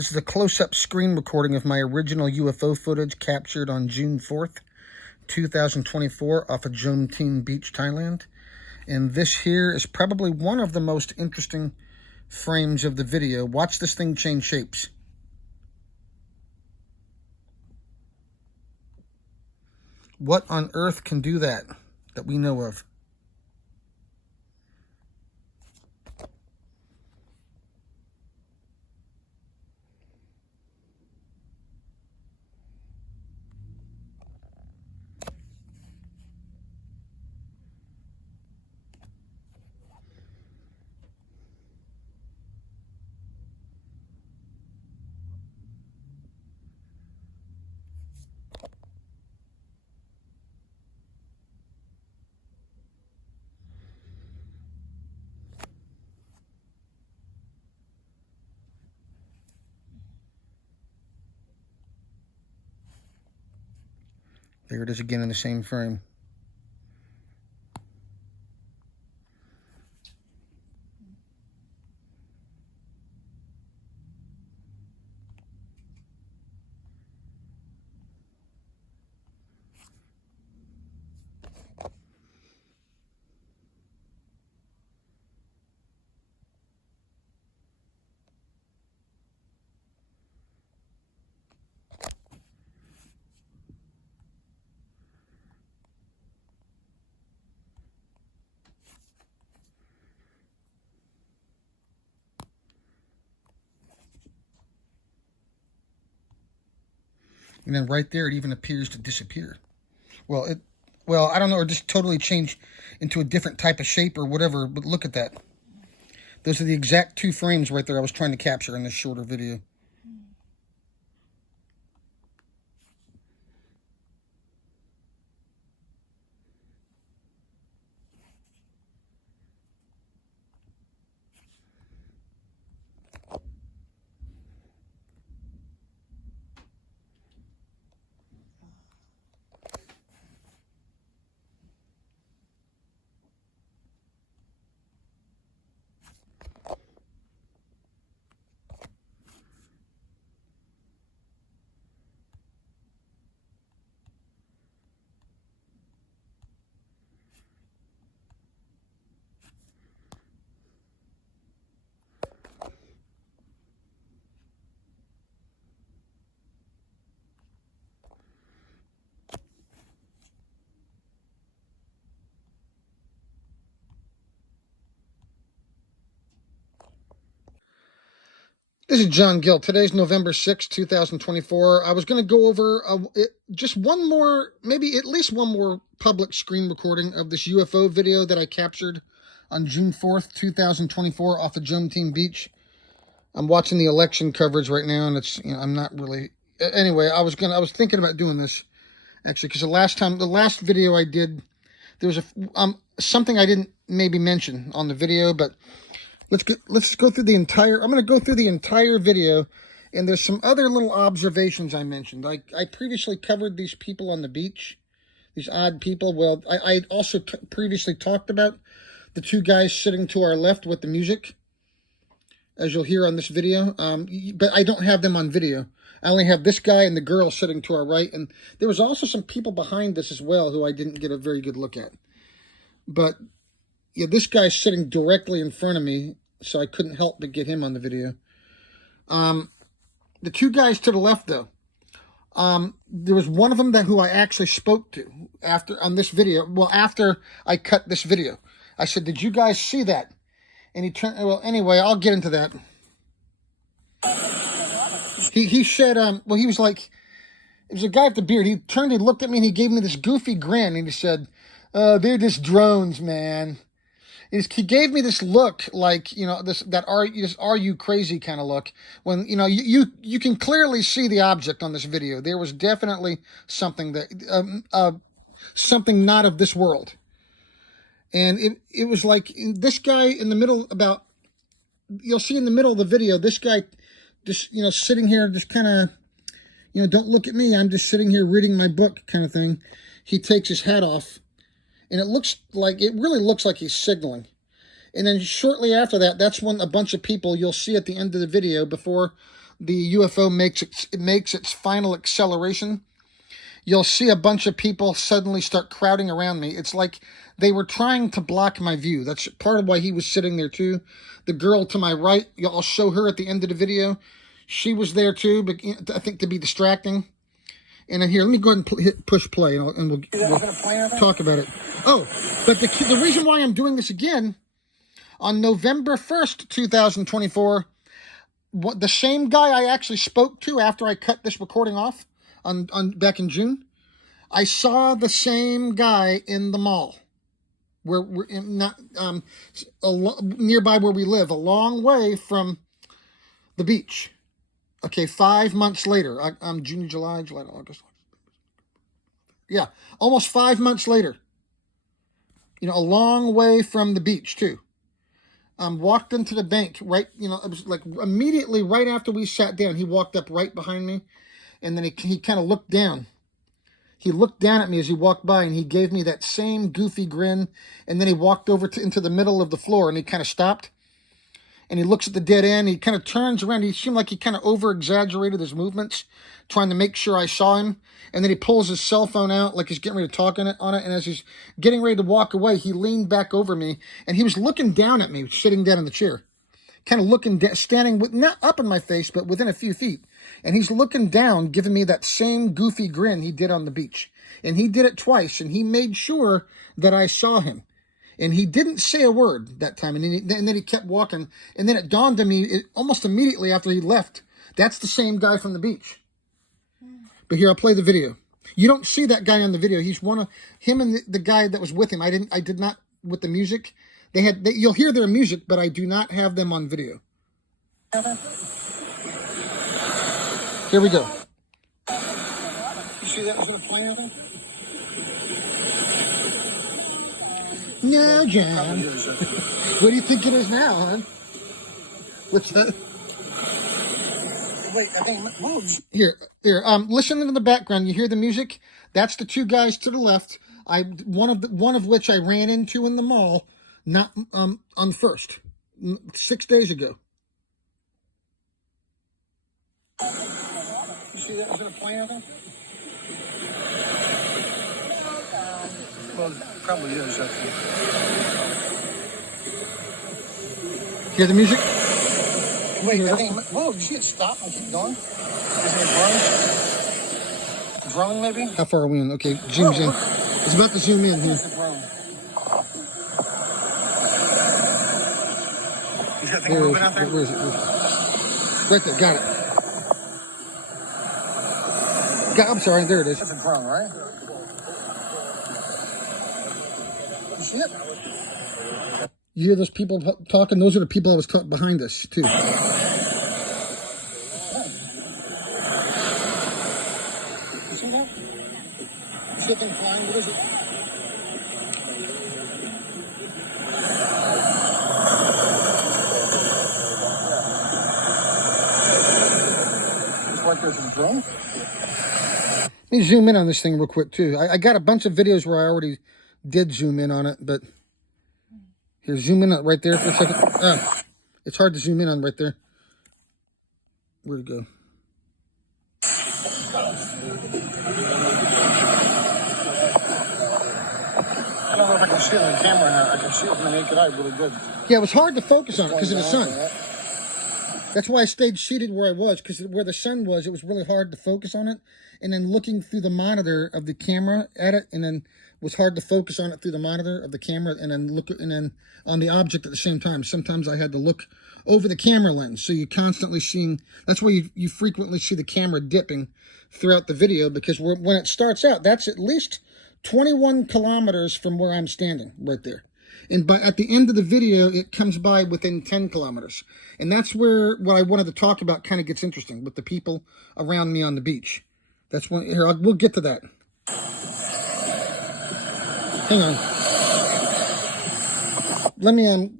This is a close-up screen recording of my original UFO footage captured on June 4th, 2024 off of Jomtien Beach, Thailand. And this here is probably one of the most interesting frames of the video. Watch this thing change shapes. What on earth can do that we know of? There it is again in the same frame. And then right there, it even appears to disappear. Well, I don't know, or just totally change into a different type of shape or whatever, but look at that. Those are the exact two frames right there I was trying to capture in this shorter video. This is John Gill. Today's November 6, 2024. I was going to go over just one more, maybe at least one more public screen recording of this UFO video that I captured on June 4th, 2024 off of Jomtien Beach. I'm watching the election coverage right now, and it's, I'm not really, anyway, I was thinking about doing this actually, because the last video I did, there was something I didn't maybe mention on the video, but let's go through the entire, I'm going to go through the entire video, and there's some other little observations I mentioned. I previously covered these people on the beach, these odd people. Well, I also previously talked about the two guys sitting to our left with the music, as you'll hear on this video, but I don't have them on video. I only have this guy and the girl sitting to our right, and there was also some people behind this as well who I didn't get a very good look at. But yeah, this guy's sitting directly in front of me, so I couldn't help but get him on the video. The two guys to the left, though, there was one of them who I actually spoke to on this video. Well, after I cut this video, I said, "Did you guys see that?" And he turned. Well, anyway, I'll get into that. He said, well, he was like, it was a guy with the beard. He turned, he looked at me, and he gave me this goofy grin, and he said, "They're just drones, man." He gave me this look like, are you crazy kind of look, when, you can clearly see the object on this video. There was definitely something something not of this world. And it was like this guy in the middle, you'll see in the middle of the video, this guy just, sitting here, just kind of, don't look at me, I'm just sitting here reading my book kind of thing. He takes his hat off, and it really looks like he's signaling. And then shortly after that, that's when a bunch of people you'll see at the end of the video, before the UFO makes its final acceleration, you'll see a bunch of people suddenly start crowding around me. It's like they were trying to block my view. That's part of why he was sitting there too. The girl to my right, I'll show her at the end of the video. She was there too, but I think to be distracting. And here, let me go ahead and hit push play, and we'll talk about it. Oh, but the reason why I'm doing this again, on November 1st, 2024, the same guy I actually spoke to after I cut this recording off on back in June, I saw the same guy in the mall, where we're in, not nearby where we live, a long way from the beach. Okay, 5 months later, June, July, August. Yeah, almost 5 months later. You know, a long way from the beach too. Walked into the bank, right, you know, it was like immediately right after we sat down, he walked up right behind me, and then he kind of looked down. He looked down at me as he walked by, and he gave me that same goofy grin, and then he walked over into the middle of the floor, and he kind of stopped, and he looks at the dead end, he kind of turns around, he seemed like he kind of over-exaggerated his movements, trying to make sure I saw him, and then he pulls his cell phone out like he's getting ready to talk on it, and as he's getting ready to walk away, he leaned back over me, and he was looking down at me, sitting down in the chair, kind of looking down, standing, not up in my face, but within a few feet, and he's looking down, giving me that same goofy grin he did on the beach, and he did it twice, and he made sure that I saw him, and he didn't say a word that time, and then he kept walking, and then it dawned on me almost immediately after he left, that's the same guy from the beach. But here, I'll play the video. You don't see that guy on the video. He's one of him and the guy that was with him. I did not with the music. You'll hear their music, but I do not have them on video. Here we go. You see that? Is it a plane over there? No, John. What do you think it is now, hon? What's that? Wait, I think it moves. Here. Listen to the background. You hear the music? That's the two guys to the left. One of which I ran into in the mall, not on First, 6 days ago. You see that? Is it a plane over there? Well, probably is. Hear the music? Wait, I think. Whoa, did you see it stop and keep going? Is it a drone? Drone, maybe? How far are we in? Okay, zooms in. It's about to zoom in here. Is that thing moving out there? Where is it? Right there, got it. I'm sorry, there it is. That's a drone, right? You see it? You hear those people talking? Those are the people I was talking behind us, too. You see that? You see them flying? What is it? It's like there's a drone. Let me zoom in on this thing real quick, too. I got a bunch of videos where I already did zoom in on it, but... Here, zoom in right there for a second. It's hard to zoom in on right there. Where'd it go? I don't know if I can see it on the camera or not. I can see it with my naked eye really good. Yeah, it was hard to focus on it because of the sun. That's why I stayed seated where I was, because where the sun was, it was really hard to focus on it. And then looking through the monitor of the camera at it, and then was hard to focus on it through the monitor of the camera, and then on the object at the same time. Sometimes I had to look over the camera lens, so you're constantly seeing. That's why you frequently see the camera dipping throughout the video, because when it starts out, that's at least 21 kilometers from where I'm standing, right there. And at the end of the video, it comes by within 10 kilometers. And that's where what I wanted to talk about kind of gets interesting, with the people around me on the beach. That's when, here, we'll get to that. Hang on. Let me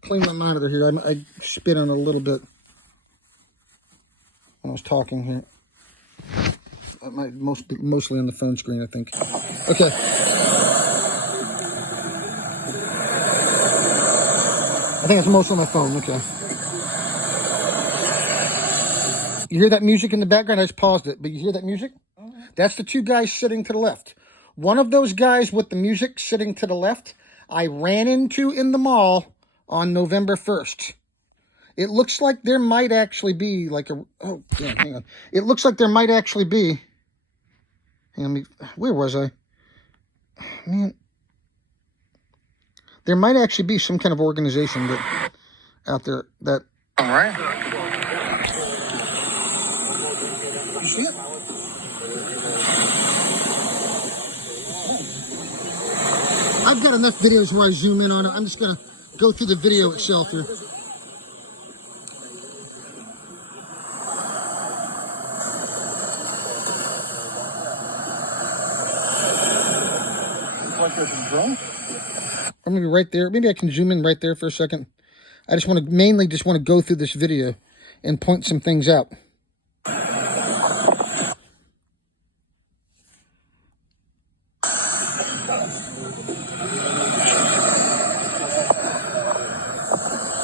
clean my monitor here. I spit on it a little bit when I was talking here. Mostly on the phone screen, I think. Okay. I think it's mostly on my phone. Okay. You hear that music in the background? I just paused it, but you hear that music? That's the two guys sitting to the left. One of those guys with the music sitting to the left, I ran into in the mall on November 1st. It looks like there might actually be like a... Oh, yeah, hang on. It looks like there might actually be... Hang on, where was I? Man. There might actually be some kind of organization that out there that... All right. You see it? I've got enough videos where I zoom in on it. I'm just going to go through the video itself here. Like there's a drone? Or maybe right there. Maybe I can zoom in right there for a second. I just want to mainly go through this video and point some things out. I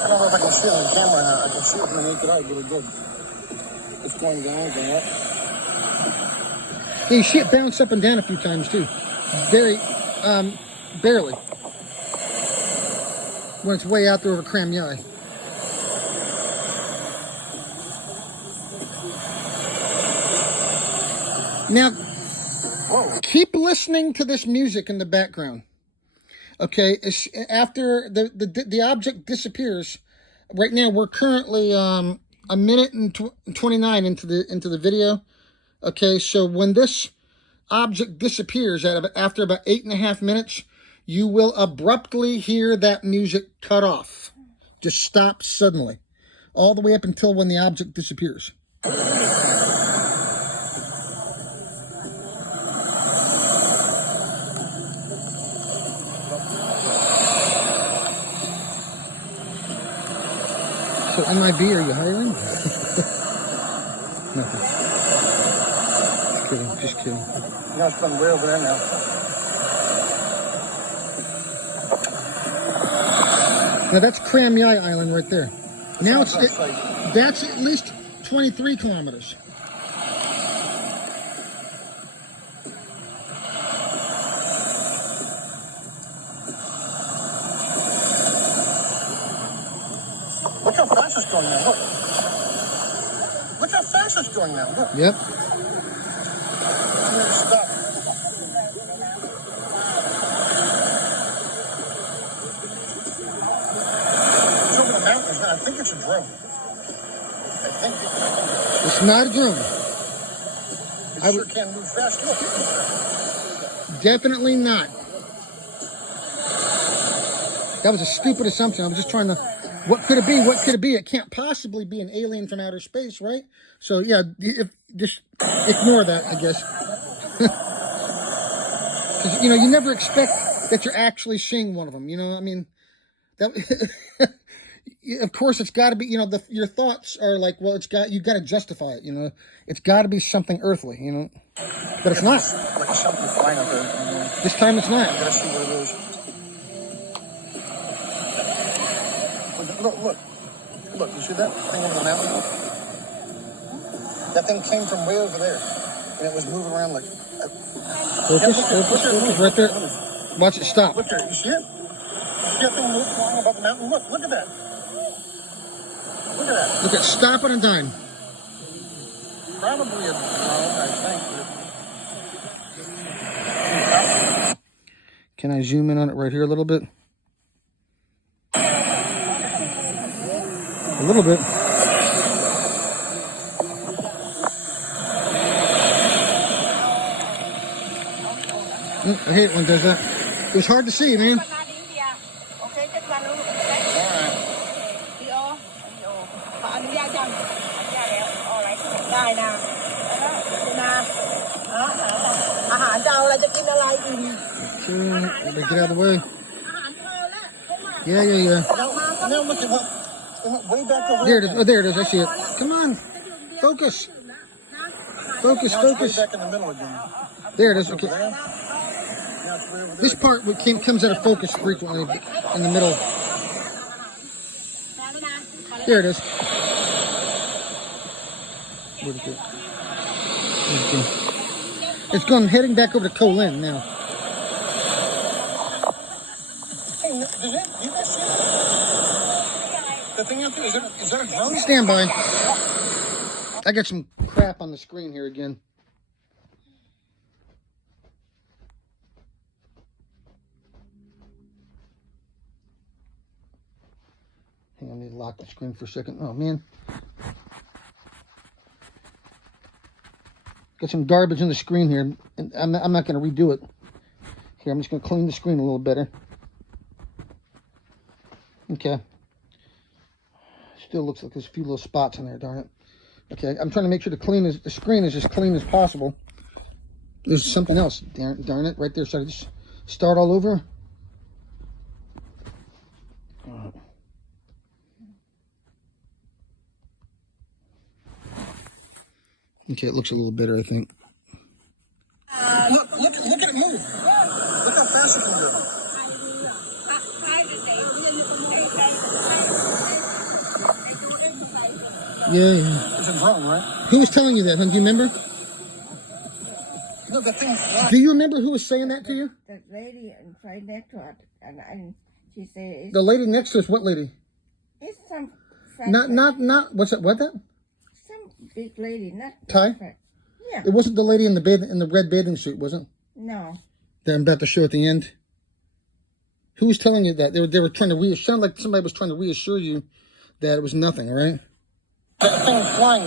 don't know if I can see it on camera or not. I can see it from the naked eye really good. It's going down, going up. Yeah, you see it bounce up and down a few times too. Very, barely. When it's way out there over Cram Yai. Now, keep listening to this music in the background. Okay, after the object disappears. Right now, we're currently a minute and 29 into the video. Okay, so when this object disappears after about 8.5 minutes, you will abruptly hear that music cut off. Just stop suddenly, all the way up until when the object disappears. So MIB, are you hiring? Nothing. Just kidding. You know, it's going way over there now. Now that's Cram Yai Island right there. Now that's at least 23 kilometers. Look how fast it's going now, look. Look how fast it's going now, look. Yep. Stop. It's over the mountains now. I think it's a drone. It's not a drone. It sure can move fast, look. Definitely not. That was a stupid assumption. I was just trying to... What could it be? What could it be? It can't possibly be an alien from outer space, right? So, yeah, just ignore that, I guess. Because, you know, you never expect that you're actually seeing one of them, you know? I mean, that, of course, it's got to be, you know, your thoughts are like, well, you got to justify it, you know? It's got to be something earthly, you know? But it's not. Like something flying up there. This time it's not. I got to see what it is. Look, you see that thing over the mountain? That thing came from way over there, and it was moving around like... Focus, right there. Watch it stop. Look there, you see it? You see that thing flying above the mountain? Look at that. Look at that. Look at stopping and dying. Probably a drone, I think. Can I zoom in on it right here a little bit? A little bit. I hate it when it does that. It was hard to see, man. Okay, get out of the way. Yeah. Now look at what. Way back over there it is. Oh, there it is. I see it. Come on. Focus. Focus. Back in the middle again. There it is. Okay. This part comes out of focus frequently in the middle. There it is. Where'd it go? It's going heading back over to Koh Lin now. Hey, you guys see the thing up there? Is that a drone? Stand by. I got some crap on the screen here again. Hang on, I need to lock the screen for a second. Oh, man. Got some garbage in the screen here, and I'm not going to redo it. Here, I'm just going to clean the screen a little better. Okay. Still looks like there's a few little spots in there, darn it. Okay, I'm trying to make sure the screen is as clean as possible. There's something else, darn it, right there. Should I just start all over? Okay, it looks a little better, I think. Look at it move. Look how fast it can go. Yeah. It's a drone, right? Who was telling you that, huh? Do you remember? No, that thing's flying. Do you remember who was saying that to you? The lady right next to her, and she said, The lady next to us, what lady? it's some What's that, what that? some big lady, not Thai? Yeah. It wasn't the lady in the red bathing suit, was it? No. That I'm about to show at the end. Who was telling you that? They were trying to sound like somebody was trying to reassure you that it was nothing, right? That thing was flying.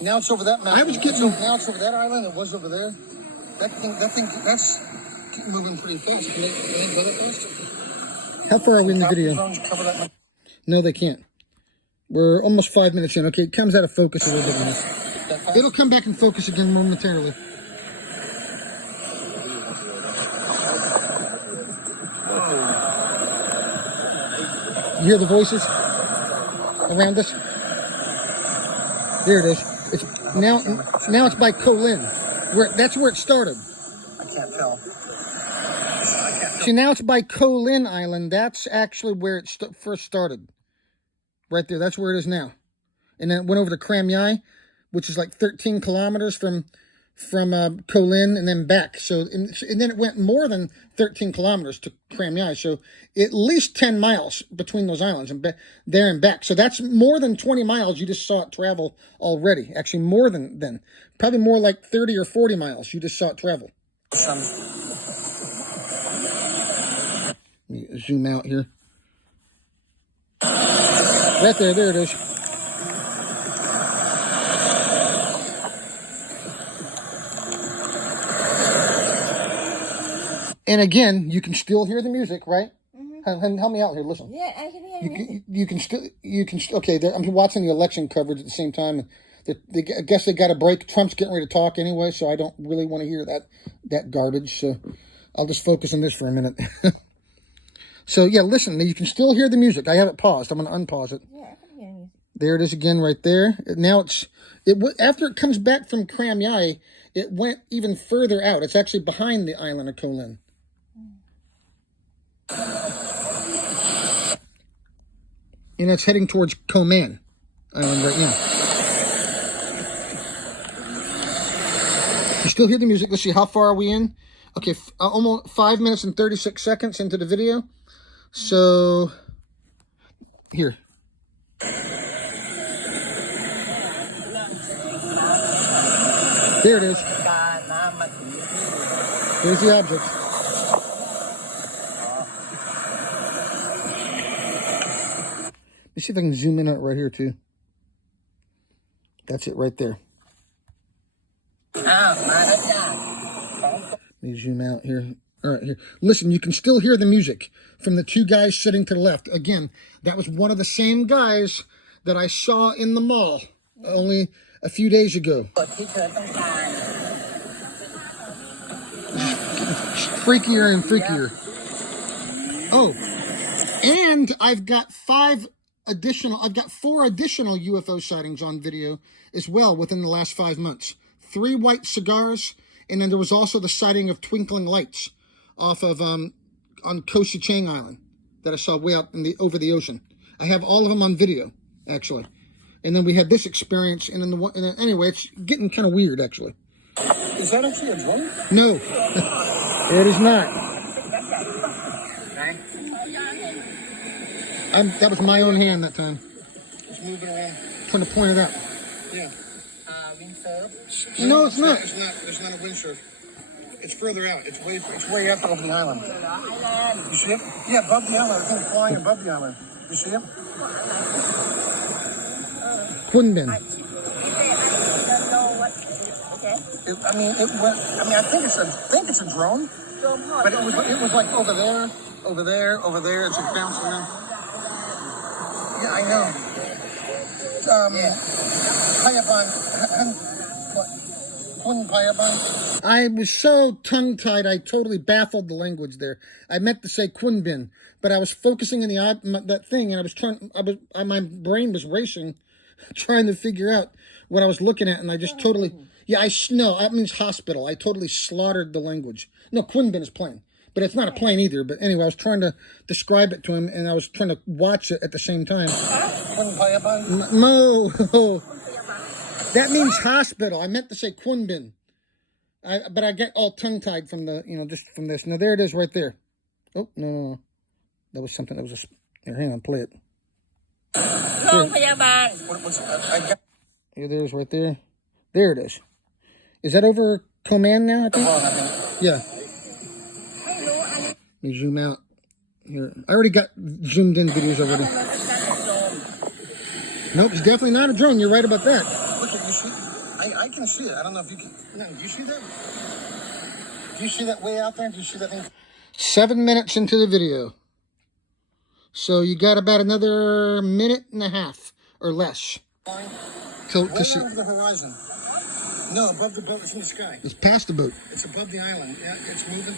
Now it's over that mountain. I was getting Now it's over that island. It was over there. That thing, that's moving pretty fast. Can they go that fast? How far are we in the video? Drones cover that. No, they can't. We're almost 5 minutes in. Okay, it comes out of focus a little bit on this. It'll come back in focus again momentarily. You hear the voices around us? There it is. It's now it's by Koh Lin. That's where it started. I can't tell. See, now it's by Koh Lin Island. That's actually where it first started. Right there. That's where it is now. And then it went over to Kram Yai, which is like 13 kilometers from Koh Lin, and then back. So and then it went more than 13 kilometers to Kram Yai. So at least 10 miles between those islands and there and back. So that's more than 20 miles. You just saw it travel already. Actually, more than then. Probably more like 30 or 40 miles. You just saw it travel. Let me zoom out here. Right there. There it is. And again, you can still hear the music, right? Mm-hmm. Help me out here. Listen. Yeah, I can hear You can still. Okay, I'm watching the election coverage at the same time. I guess they got a break. Trump's getting ready to talk anyway, so I don't really want to hear that garbage. So I'll just focus on this for a minute. So yeah, listen. You can still hear the music. I have it paused. I'm going to unpause it. Yeah, I can hear music. There it is again, right there. Now after it comes back from Kram Yai, it went even further out. It's actually behind the island of Koh Lin. And it's heading towards Koh Man Island right now. You still hear the music. Let's see, how far are we in? Okay, almost 5 minutes and 36 seconds into the video. So, here. There it is. There's the object. Let's see if I can zoom in on it right here, too. That's it right there. Let me zoom out here. All right, here. Listen, you can still hear the music from the two guys sitting to the left. Again, that was one of the same guys that I saw in the mall only a few days ago. Freakier and freakier. Oh, and I've got 4 additional UFO sightings on video as well within the last 5 months. 3 white cigars, and then there was also the sighting of twinkling lights off of on Koh Chang Island that I saw way out over the ocean. I have all of them on video, actually. And then we had this experience, and then anyway, it's getting kind of weird, actually. Is that actually a drone? No, it is not. That was my own hand that time. It's moving around. Trying to point it out. Yeah. Windsurf? No, it's not. It's not a windsurf. It's further out. It's way up over the island. You see it? Yeah, above the island. I think it's flying above the island. You see it? Couldn't been. I think it's a drone, but it was like over there. It's like bouncing around. Yeah, I know. Payaban. I was so tongue-tied, I totally baffled the language there. I meant to say Kunbin, but I was focusing on that thing, and my brain was racing, trying to figure out what I was looking at, and I just totally, no, that means hospital. I totally slaughtered the language. No, Kunbin is plane, but it's not a plane either. But anyway, I was trying to describe it to him, and I was trying to watch it at the same time. No, that means hospital. I meant to say Kunbin. But I get all tongue-tied from just from this. Now, there it is right there. Oh, no. That was something that was here, hang on, play it. Here, there's right there. There it is. Is that over Command now, I think? Yeah. Let me zoom out. Here. I already got zoomed in videos already. Nope, it's definitely not a drone. You're right about that. Look, you see? I can see it. I don't know if you can. No, do you see that? Do you see that way out there? Do you see that thing? 7 minutes into the video. So you got about another minute and a half or less. Right to see. over the horizon. No, above the boat. It's in the sky. It's past the boat. It's above the island. Yeah, it's moving.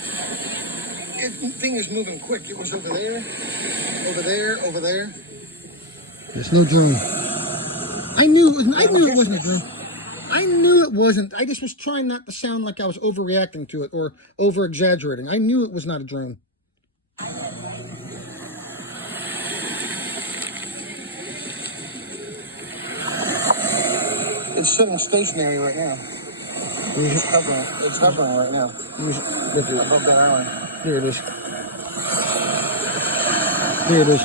The thing is moving quick. It was over there, over there. There's no drone. I knew it wasn't a drone. I knew it wasn't. I just was trying not to sound like I was overreacting to it or over-exaggerating. I knew it was not a drone. It's sitting stationary right now. It's hovering right now. Above that island. Here it is. Here it is.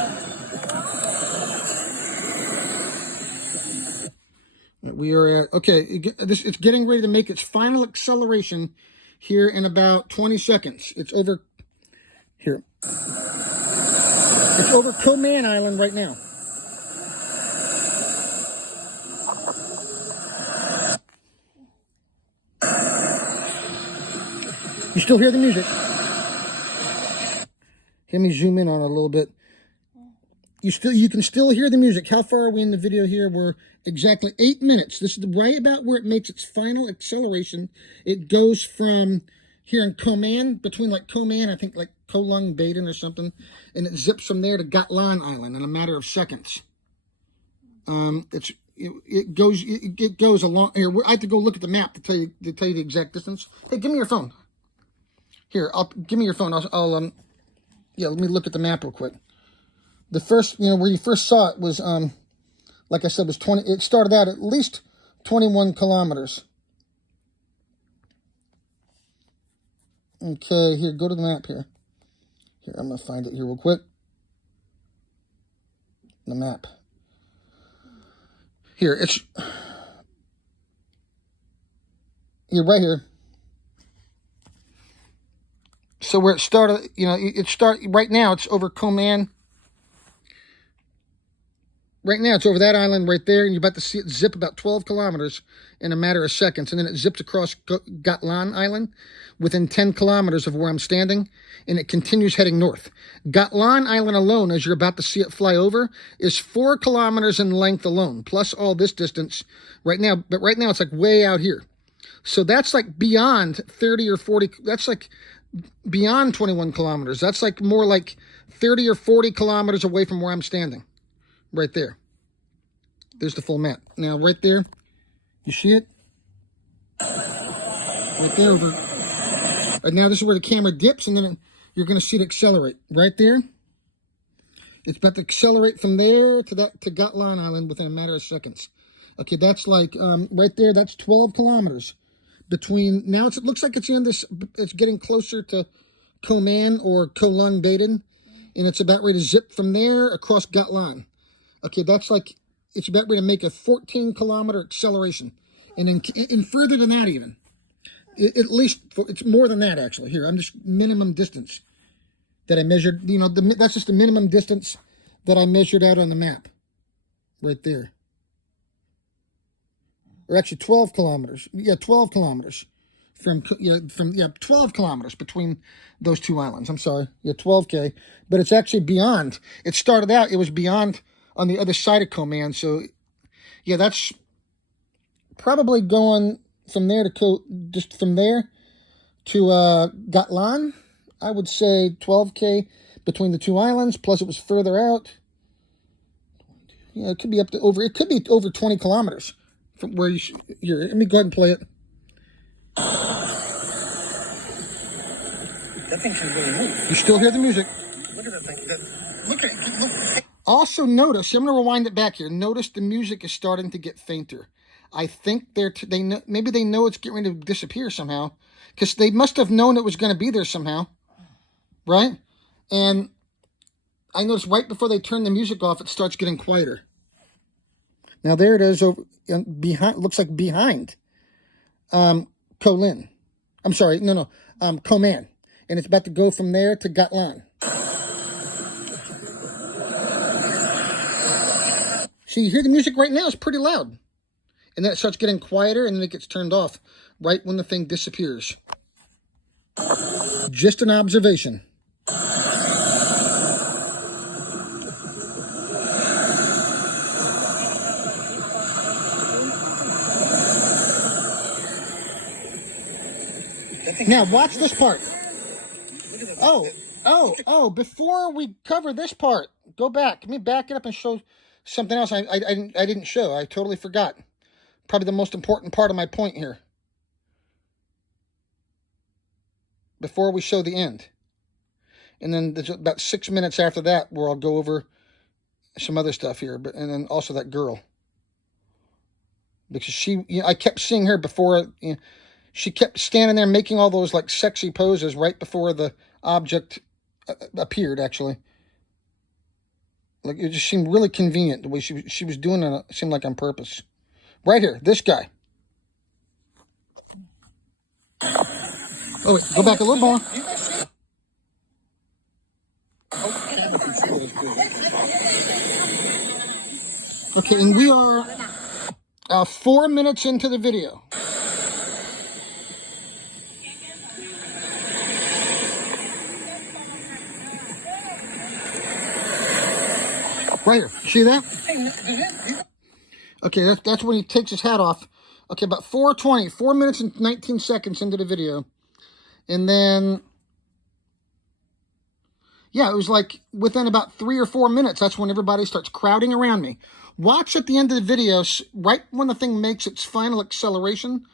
We are at, okay, it's getting ready to make its final acceleration here in about 20 seconds. It's over, here. It's over Coman Island right now. You still hear the music? Let me zoom in on it a little bit. You can still hear the music. How far are we in the video here? We're exactly 8 minutes. This is right about where it makes its final acceleration. It goes from here in Coman, between like Coman, I think like Kolung Baden or something, and it zips from there to Gatlan Island in a matter of seconds. It goes along here. I have to go look at the map to tell you the exact distance. Hey, give me your phone. Here, give me your phone. Yeah, let me look at the map real quick. The first, where you first saw it was, like I said, was 20. It started out at least 21 kilometers. Okay, here, go to the map here. Here, I'm going to find it here real quick. The map. Here, it's here, right here. So where it started, right now it's over Coman. Right now it's over that island right there, and you're about to see it zip about 12 kilometers in a matter of seconds, and then it zips across Gatlan Island within 10 kilometers of where I'm standing, and it continues heading north. Gatlan Island alone, as you're about to see it fly over, is 4 kilometers in length alone, plus all this distance right now. But right now it's like way out here. So that's like beyond 30 or 40, that's like beyond 21 kilometers. That's like more like 30 or 40 kilometers away from where I'm standing. Right there. There's the full map. Now, right there, you see it? Right there. Over. Right now, this is where the camera dips, and then you're going to see it accelerate. Right there. It's about to accelerate from there to Gatlan Island within a matter of seconds. Okay, that's like right there. That's 12 kilometers between. Now it looks like it's in this. It's getting closer to Koman or Kolung Baden, and it's about ready to zip from there across Gatlan. Okay, that's like it's about ready to make a 14-kilometer acceleration, and then further than that even. At least it's more than that actually. Here, I'm just minimum distance that I measured. You know, that's just the minimum distance that I measured out on the map, right there. Or actually 12 kilometers. Yeah, 12 kilometers from 12 kilometers between those two islands. I'm sorry. Yeah, 12K. But it's actually beyond. It started out, it was beyond on the other side of Koman. So, yeah, that's probably going from there to just from there to Gatlan. I would say 12K between the two islands. Plus, it was further out. Yeah, it could be up to over. It could be over 20 kilometers from where you should. Here, let me go ahead and play it. That thing should really move. You still hear the music. Look at that thing. Look at it. Look. Also notice, I'm going to rewind it back here. Notice the music is starting to get fainter. I think maybe they know it's getting ready to disappear somehow, because they must have known it was going to be there somehow, right? And I noticed right before they turn the music off, it starts getting quieter. Now there it is over behind. Looks like behind Kolin. I'm sorry, no, Koman, and it's about to go from there to Gatlan. See, you hear the music right now. It's pretty loud. And then it starts getting quieter, and then it gets turned off right when the thing disappears. Just an observation. Now, watch this part. Oh, before we cover this part, go back. Let me back it up and show something else I didn't show. I totally forgot. Probably the most important part of my point here. Before we show the end. And then there's about 6 minutes after that where I'll go over some other stuff here. And then also that girl. Because she, I kept seeing her before, she kept standing there making all those like sexy poses right before the object appeared, actually. Like, it just seemed really convenient the way she was doing it. It seemed like on purpose. Right here, this guy. Oh, wait, go back a little more. Okay, and we are 4 minutes into the video. Right here, see that? Okay, that's when he takes his hat off. Okay, about 4:20, 4 minutes and 19 seconds into the video. And then, yeah, it was like within about 3 or 4 minutes, that's when everybody starts crowding around me. Watch at the end of the video, right when the thing makes its final acceleration,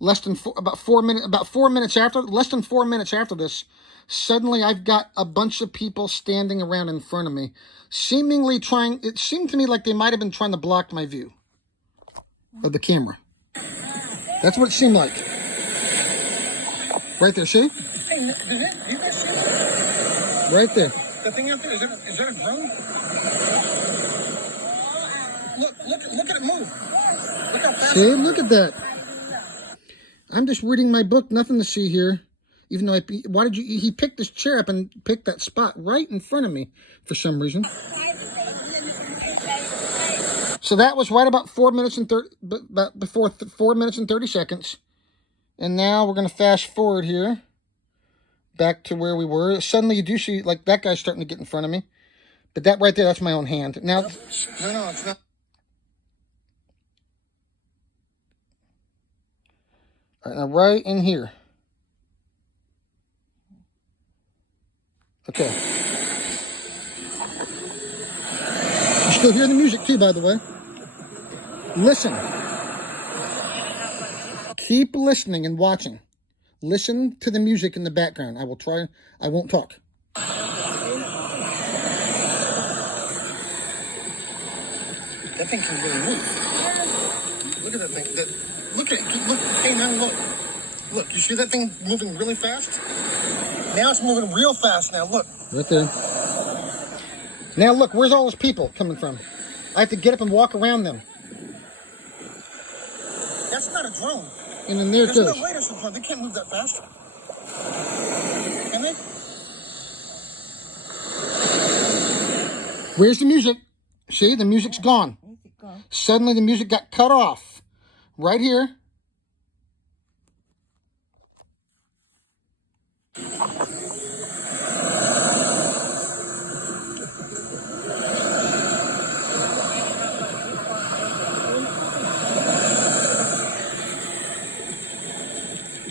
less than about 4 minutes after, less than 4 minutes after this, suddenly I've got a bunch of people standing around in front of me, seemingly it seemed to me like they might have been trying to block my view of the camera. That's what it seemed like. Right there, see? Right there. The thing out there, is that a drone? Look at it move. Look how fast. See, look at that. I'm just reading my book, nothing to see here. Even though he picked this chair up and picked that spot right in front of me for some reason. So that was right about 4 minutes and 30, before 4 minutes and 30 seconds. And now we're going to fast forward here. Back to where we were. Suddenly you do see, like, that guy's starting to get in front of me. But that right there, that's my own hand. Now, no, it's not. All right, now right in here. Okay. You still hear the music too, by the way. Listen. Keep listening and watching. Listen to the music in the background. I won't talk. That thing can really move. Look at that thing. Look at it. Look. Hey, now look. Look, you see that thing moving really fast? Now it's moving real fast now. Look. Right there. Now look, where's all those people coming from? I have to get up and walk around them. That's not a drone. And then there it goes. There's no way that's a drone. They can't move that fast. Can they? Where's the music? See, the music's gone. Music gone. Suddenly the music got cut off. Right here.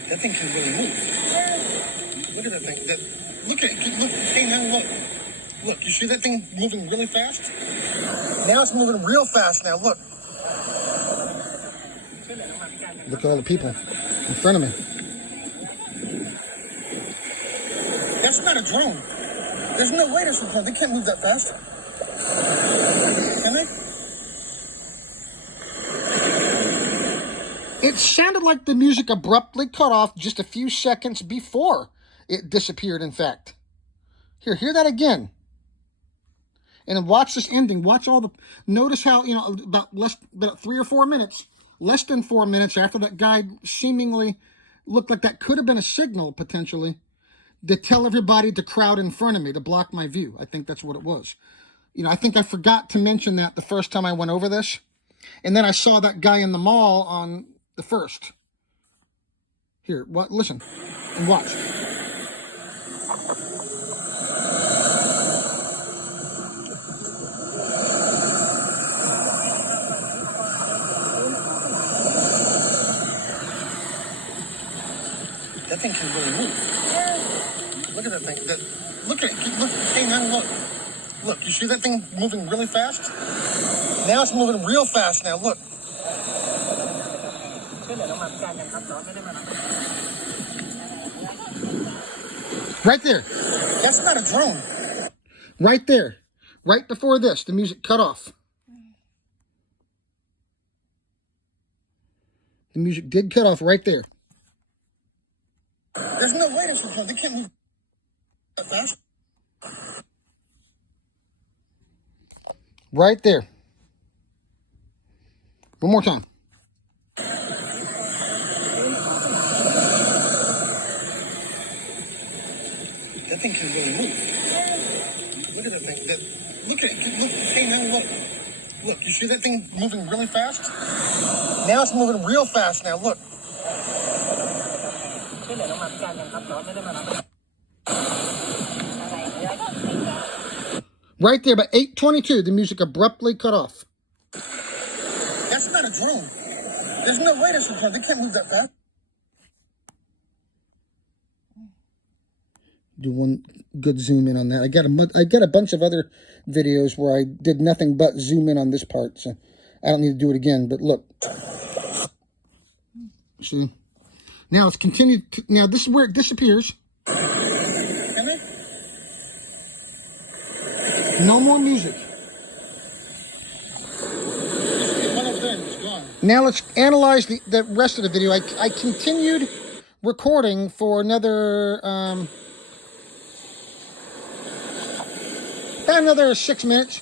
That thing can really move. Look at that thing. Look at it. Look. Hey, now look. Look, you see that thing moving really fast? Now it's moving real fast now. Look. Look at all the people in front of me. That's not a drone. There's no way that's a drone. They can't move that fast. Can they? It sounded like the music abruptly cut off just a few seconds before it disappeared, in fact. Here, hear that again. And then watch this ending. Watch all the... Notice how, about 3 or 4 minutes, less than 4 minutes after that guy seemingly looked like that could have been a signal, potentially, to tell everybody to crowd in front of me, to block my view. I think that's what it was. I think I forgot to mention that the first time I went over this. And then I saw that guy in the mall on the first. Here, listen and watch. That thing can really move. Look at that thing. Look at it. Look. Hey, now look. Look, you see that thing moving really fast? Now it's moving real fast now. Look. Right there. That's not a drone. Right there. Right before this, the music cut off. The music did cut off right there. There's no way that's a drone. They can't move that fast. Right there. One more time. That thing can really move. Look at that thing. Look at it. Look. Hey, now look. Look, you see that thing moving really fast? Now it's moving real fast now. Look. Right there, but 8:22, the music abruptly cut off. That's not a drone. There's no way that's a drone. They can't move that fast. Do one good zoom in on that. I got a bunch of other videos where I did nothing but zoom in on this part, so I don't need to do it again. But look, see, now it's continued. Now this is where it disappears. No more music. Now let's analyze the rest of the video. I continued recording for another about another 6 minutes.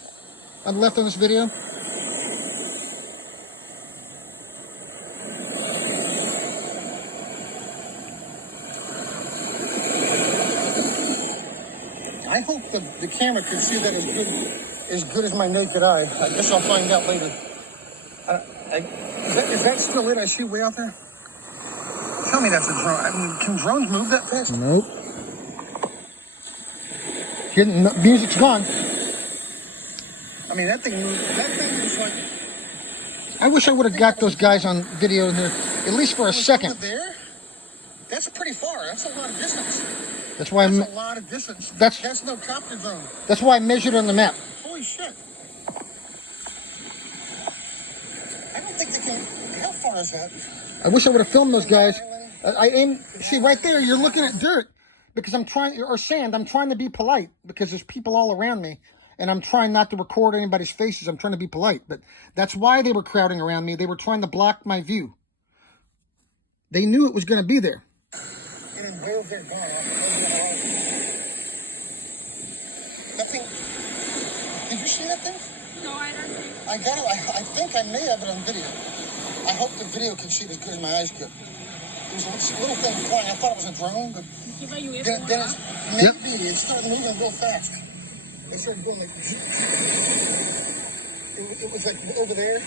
I'm left on this video. I hope the camera can see that as good as my naked eye. I guess I'll find out later. Is that still it? I see way out there? Tell me that's a drone. I mean, can drones move that fast? Nope. Music's gone. I mean, that thing moves. That thing is like... I wish I would have got those guys on video in there, at least for a second. Over there? That's pretty far. That's a lot of distance. That's why That's a lot of distance. That's no copter drone. That's why I measured on the map. Holy shit. I don't think they can... How far is that? I wish I would have filmed those guys. I aim... See, right there, you're looking at dirt. Because I'm trying... Or sand. I'm trying to be polite. Because there's people all around me. and I'm trying not to record anybody's faces. I'm trying to be polite, but that's why they were crowding around me. They were trying to block my view. They knew it was going to be there. That thing, did you see that thing? No, I don't think. I got it. I think I may have it on video. I hope the video can see it as good as my eyes could. There was a little thing flying. I thought it was a drone, but then it's, maybe it started moving real fast. It started going like, it was like over there.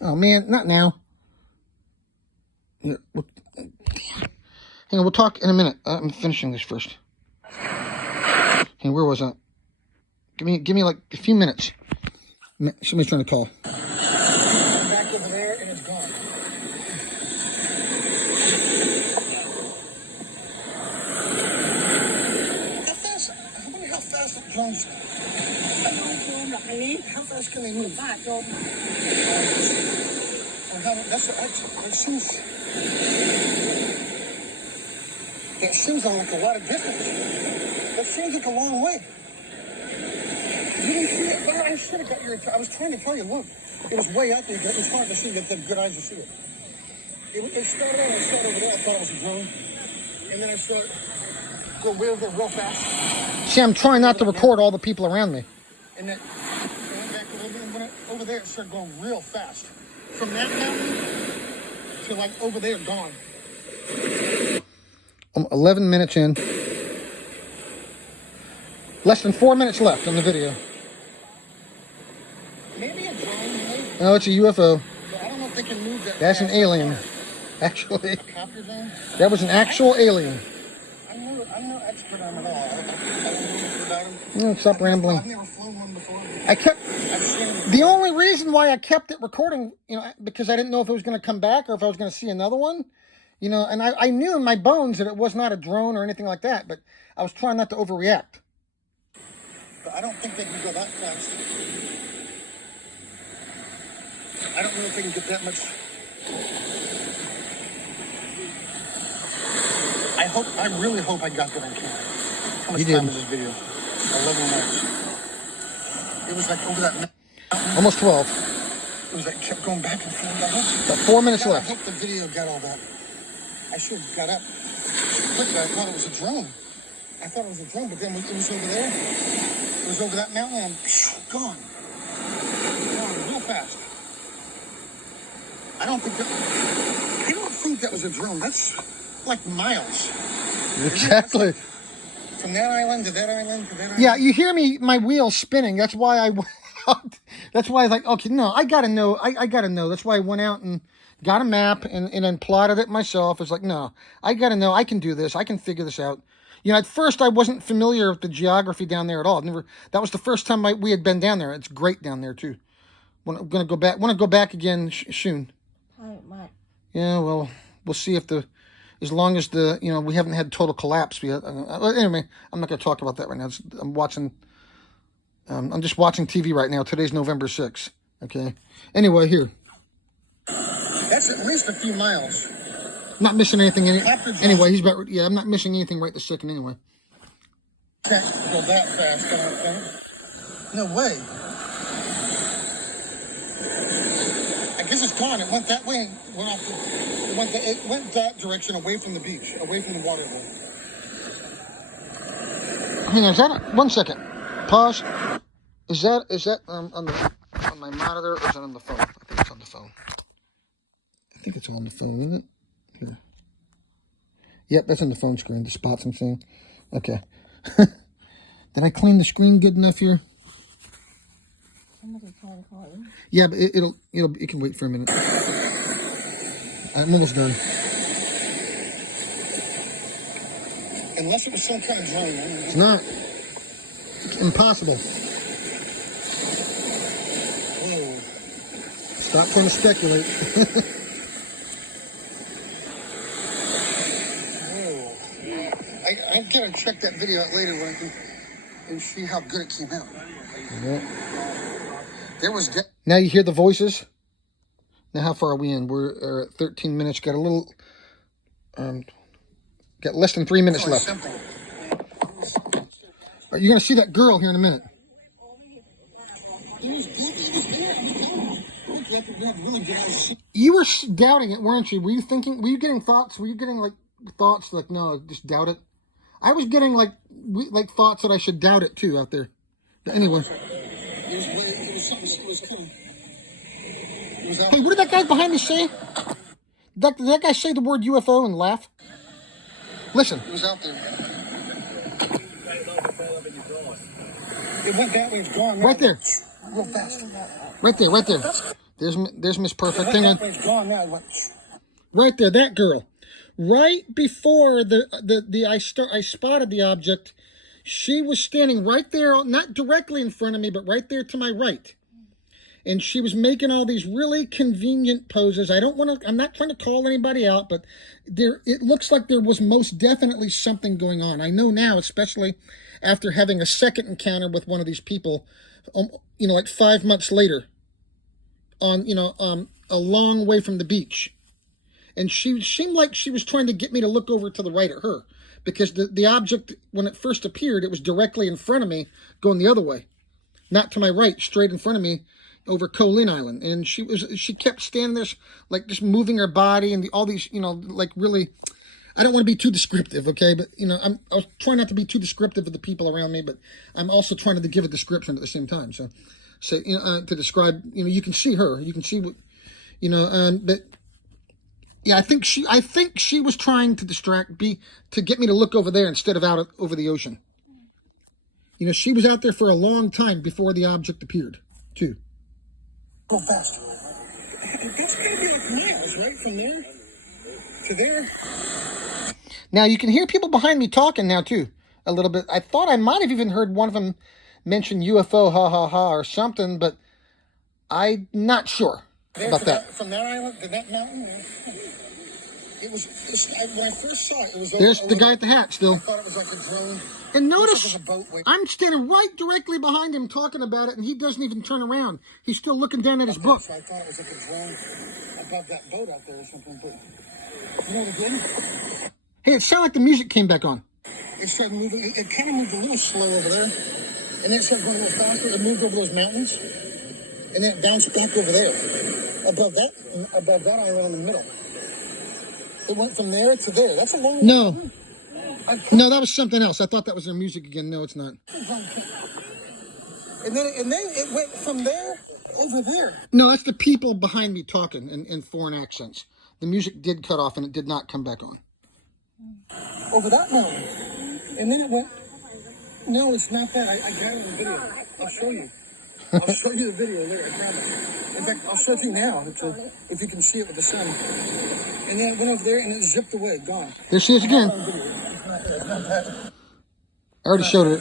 Oh man, not now. Yeah, hang on, we'll talk in a minute. I'm finishing this first. Hey, where was I? Give me like a few minutes. Somebody's trying to call. Back over there and it's gone. How fast? I wonder how fast the drones. How fast can they move? That seems like a lot of distance. That seems like a long way. You didn't see it? Well, I should have got your. I was trying to tell you, look. It was way out there. It was hard to see. You had good eyes to see it. It started out. I started over there. I thought it was a drone. And then I saw it go real fast. See, I'm trying not to record all the people around me. And then it went back a little bit. And went over there, it started going real fast. From that mountain to like over there, gone. I'm 11 minutes in. Less than 4 minutes left on the video. Maybe a drone, maybe. No, it's a UFO. I don't know if they can move that. That's an alien, actually. A copter drone? That was an actual alien. I'm no expert on it all. I don't know about them. No, stop rambling. I've never flown one before. The only reason why I kept it recording, because I didn't know if it was going to come back or if I was going to see another one. And I knew in my bones that it was not a drone or anything like that, but I was trying not to overreact. But I don't think they can go that fast. I don't know if they can get that much. I really hope I got that on camera. How much You did. time is this video? 11 minutes. It was like over that mountain. Almost 12. It was like kept going back and forth. I hope, About 4 minutes God, left. I hope the video got all that. I should have got up quickly. I thought it was a drone. But then it was over there. It was over that mountain and gone. Gone real fast. I don't think that was a drone. That's like miles. Exactly. From that island to that island to that island. Yeah, you hear me, my wheels spinning. That's why I was like, okay, no, I got to know. I got to know. That's why I went out and got a map and then plotted it myself. It's like, no, I got to know. I can do this. I can figure this out. At first I wasn't familiar with the geography down there at all. That was the first time we had been down there. It's great down there too. I'm going to go back. Want to go back again soon. Yeah, well, we'll see if as long as we haven't had total collapse yet. Anyway, I'm not going to talk about that right now. I'm just watching TV right now. Today's November 6th. Okay. Anyway, here. That's at least a few miles. Not missing anything. Anyway, I'm not missing anything right this second anyway. Can't go that fast, I don't think. No way. I guess it's gone. It went that way and went off. It went that direction, away from the beach, away from the water. Hang on, is that 1 second? Pause. Is that on my monitor or is that on the phone? I think it's on the phone. I think it's on the phone, isn't it? Here. Yep, that's on the phone screen. The spots I'm seeing. Okay. Did I clean the screen good enough here? Somebody trying to call you. Yeah, but it can wait for a minute. I'm almost done. Unless it was some kind of drone. It's not. It's impossible. Whoa. Stop trying to speculate. Whoa. I'm gonna check that video out later when I can and see how good it came out. Yeah. There was. Now you hear the voices. Now how far are we in? We're at 13 minutes. Got a little. Got less than 3 minutes left. Simple. You're going to see that girl here in a minute. You were doubting it, weren't you? Were you thinking, were you getting thoughts? Were you getting like thoughts like, no, just doubt it? I was getting like thoughts that I should doubt it too out there. But anyway. Hey, what did that guy behind me say? Did that guy say the word UFO and laugh? Listen. It was out there. It went that way, it's gone. Right there. Real fast. Right there, right there. There's Miss Perfect. Hang on. It's gone now. It went... Right there, that girl. Right before I spotted the object, she was standing right there, not directly in front of me, but right there to my right. And she was making all these really convenient poses. I'm not trying to call anybody out, but it looks like there was most definitely something going on. I know now, especially after having a second encounter with one of these people, like 5 months later, on, a long way from the beach. And she seemed like she was trying to get me to look over to the right at her, because the object, when it first appeared, it was directly in front of me, going the other way, not to my right, straight in front of me, over Colin Island. And she kept standing there, like just moving her body and all these, like really, I don't want to be too descriptive, okay? But, I was trying not to be too descriptive of the people around me, but I'm also trying to give a description at the same time. So to describe, you can see her, you can see what, but yeah, I think she was trying to to get me to look over there instead of out over the ocean. She was out there for a long time before the object appeared, too. Go fast. That's gotta be like miles, right? From there to there. Now, you can hear people behind me talking now, too, a little bit. I thought I might have even heard one of them mention UFO, ha, ha, ha, or something, but I'm not sure about that. From that island to that mountain, when I first saw it, it was... There's the guy at the hat still. I thought it was like a drone. And notice, I'm standing right directly behind him talking about it, and he doesn't even turn around. He's still looking down at his book. So I thought it was like a drone above that boat out there or something, but... You know what it did? Hey, it sounded like the music came back on. It started moving. It kind of moved a little slow over there. And then it started going a little faster. It moved over those mountains. And then it bounced back over there. Above that island in the middle. It went from there to there. That's a long way. No, that was something else. I thought that was their music again. No, it's not. And then it went from there over there. No, that's the people behind me talking in foreign accents. The music did cut off and it did not come back on. Over that mountain. And then it went... No, it's not that. I got it in the video. I'll show you. I'll show you the video later. I promise. In fact, I'll show it to you now if you can see it with the sun. And then it went over there and it zipped away. Gone. There she is again. I already showed her.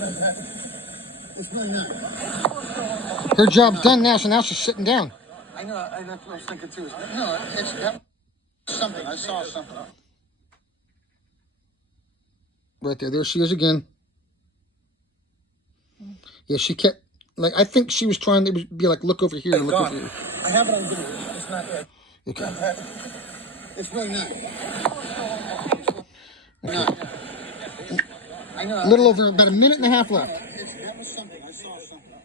Her job's done now, so now she's sitting down. I know. That's what I was thinking too. No, it's something. I saw something. Right there. There she is again. Yeah, she kept, like, I think she was trying to be like, look over here and look over here. I have it on video. It's not there. Okay. It's really not. Okay. I know. A little over about a minute and a half left. That was something. I saw something.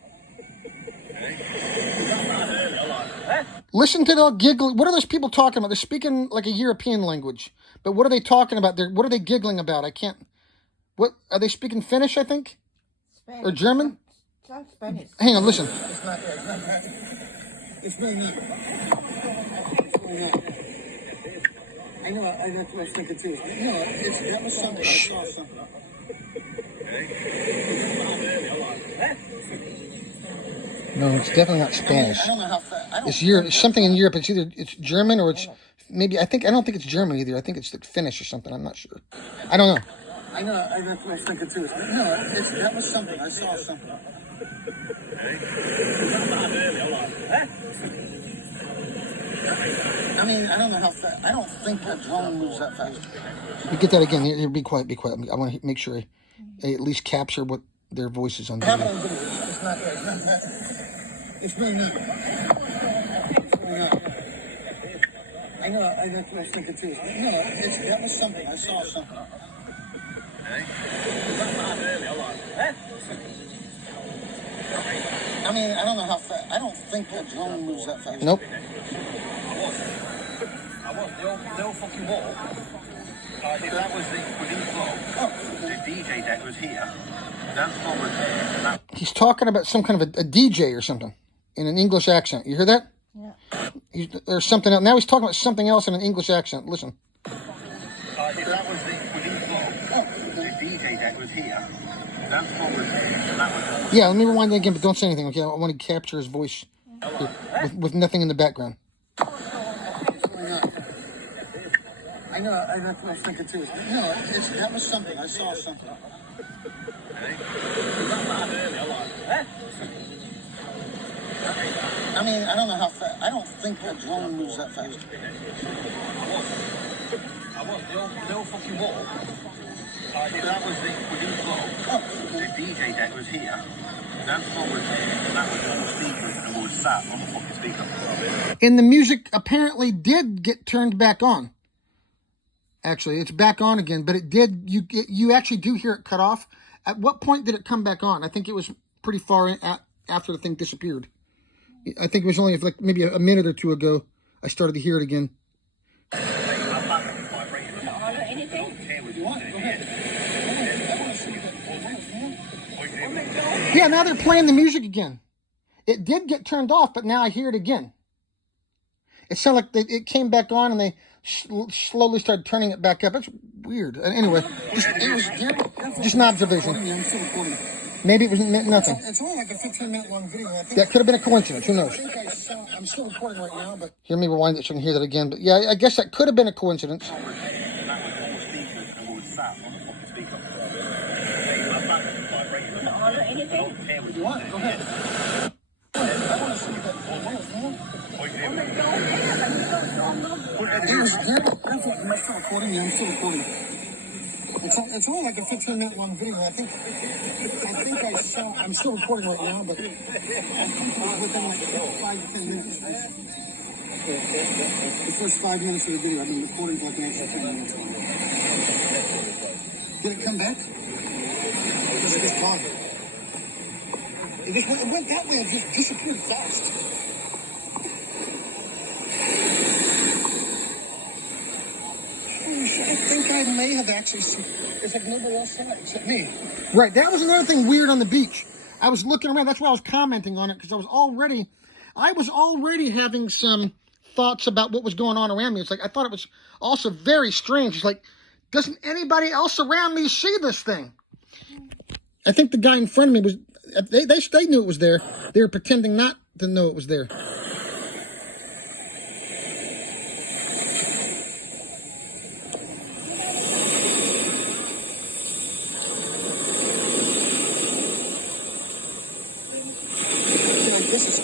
Listen to the giggling. What are those people talking about? They're speaking like a European language. But what are they talking about? What are they giggling about? I can't. What are they speaking? Finnish, I think, Spanish. or German. Sounds Spanish. Hang on, listen. It's not there. It's really not. It's really not. I know. That's what I was thinking too. No, that was something. I saw something. No, it's definitely not Spanish. I don't know how fast. It's Europe. It's something in Europe. It's either German or it's maybe. I don't think it's German either. I think it's like Finnish or something. I'm not sure. I don't know. I know. That's what I was thinking too. No, that was something. I saw something. I mean, I don't know how fast. I don't think a drone moves that fast. You get that again. Here, be quiet. Be quiet. I want to make sure I at least capture what their voices on video. It's not there. It's really not. It's really not. I know. That's what I was thinking too. No, that was something. I saw something. I mean, I don't know how fast. I don't think a drone moves that fast. Nope. I was. They'll fucking walk. If that was within the floor, the DJ deck was here. That floor was there. And that... He's talking about some kind of a DJ or something in an English accent. You hear that? Yeah. Or something else. Now he's talking about something else in an English accent. Listen. If that was within the floor, the DJ deck was here. That floor was there. And that was... Yeah, let me rewind that again, but don't say anything, okay? I want to capture his voice here, with nothing in the background. I know. That's what I was thinking too. No, that was something. I saw something. I mean, I don't know how fast. I don't think a drone moves that fast. I was. They'll fucking walk. If that was within the floor, the DJ deck was here. That floor was there. And that was on the speakers, and we were sat on the fucking speaker. And the music apparently did get turned back on. Actually, it's back on again, but it did. You actually do hear it cut off. At what point did it come back on? I think it was pretty far in, after the thing disappeared. I think it was only like maybe a minute or two ago I started to hear it again. Yeah, now they're playing the music again. It did get turned off, but now I hear it again. It sounded like it came back on and they slowly started turning it back up. That's weird. Anyway, just an observation. Maybe it was nothing. It's only like a 15-minute long video. I think That could have been a coincidence. Who knows? I'm still recording right now, but Hear me rewind it so I can hear that again. But yeah, I guess that could have been a coincidence. I'm still recording. Yeah, I'm still recording. It's only like a 15-minute long video. I think I saw. I'm still recording right now, but within like 5 to 10 minutes. The first 5 minutes of the video, I've been recording for like an extra 10 minutes. Did it come back? It just gone. It went that way. It just disappeared fast. I think I may have actually seen. It's like nobody else saw it except me. Right, that was another thing weird on the beach. I was looking around. That's why I was commenting on it, because I was already having some thoughts about what was going on around me. It's like I thought it was also very strange. It's like, doesn't anybody else around me see this thing? I think the guy in front of me was. They knew it was there. They were pretending not to know it was there.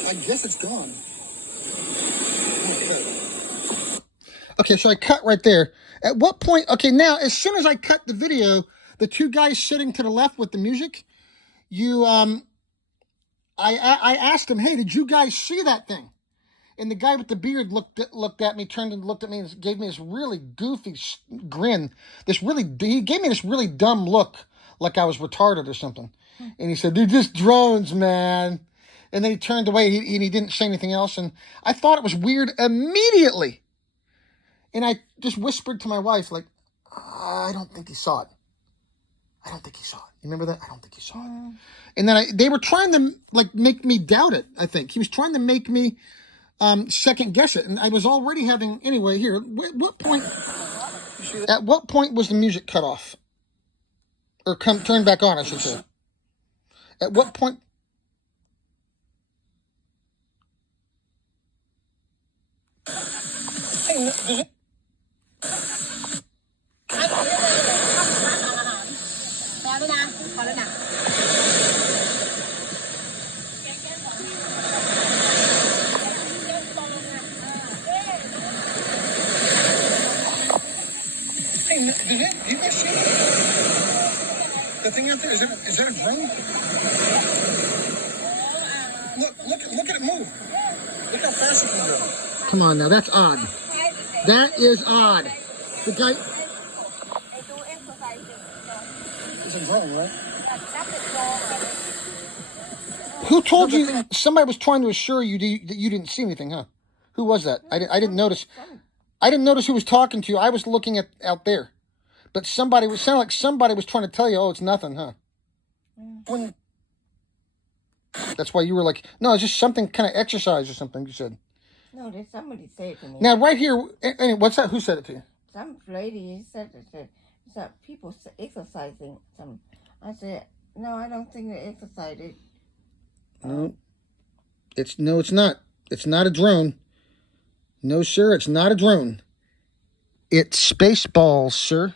I guess it's gone. Okay, so I cut right there. At what point? Okay, now as soon as I cut the video, the two guys sitting to the left with the music, I asked them, "Hey, did you guys see that thing?" And the guy with the beard looked at me, turned and looked at me, and gave me this really goofy grin. He gave me this really dumb look, like I was retarded or something. And he said, "They're just drones, man." And then he turned away, and he didn't say anything else. And I thought it was weird immediately. And I just whispered to my wife, like, I don't think he saw it. I don't think he saw it. You remember that? I don't think he saw it. And then they were trying to, like, make me doubt it, I think. He was trying to make me second guess it. And I was already having, anyway, here, at what point was the music cut off? Or turned back on, I should say. At what point? You guys see the thing out there? Is that a drone? Look at it move. Look how fast it can go. Come on now, that's odd. That is odd. The guy. It's a drone, right? Who told you? Somebody was trying to assure you that you didn't see anything, huh? Who was that? I didn't notice. I didn't notice who was talking to you. I was looking out there, but sounded like somebody was trying to tell you, "Oh, it's nothing, huh?" That's why you were like, "No, it's just something kind of exercise or something." You said. No, there's somebody said to me. Now, right here, what's that? Who said it to you? Some lady said that people exercising. I said, no, I don't think they're exercising. No, it's not. It's not a drone. No, sir, it's not a drone. It's Spaceballs, sir.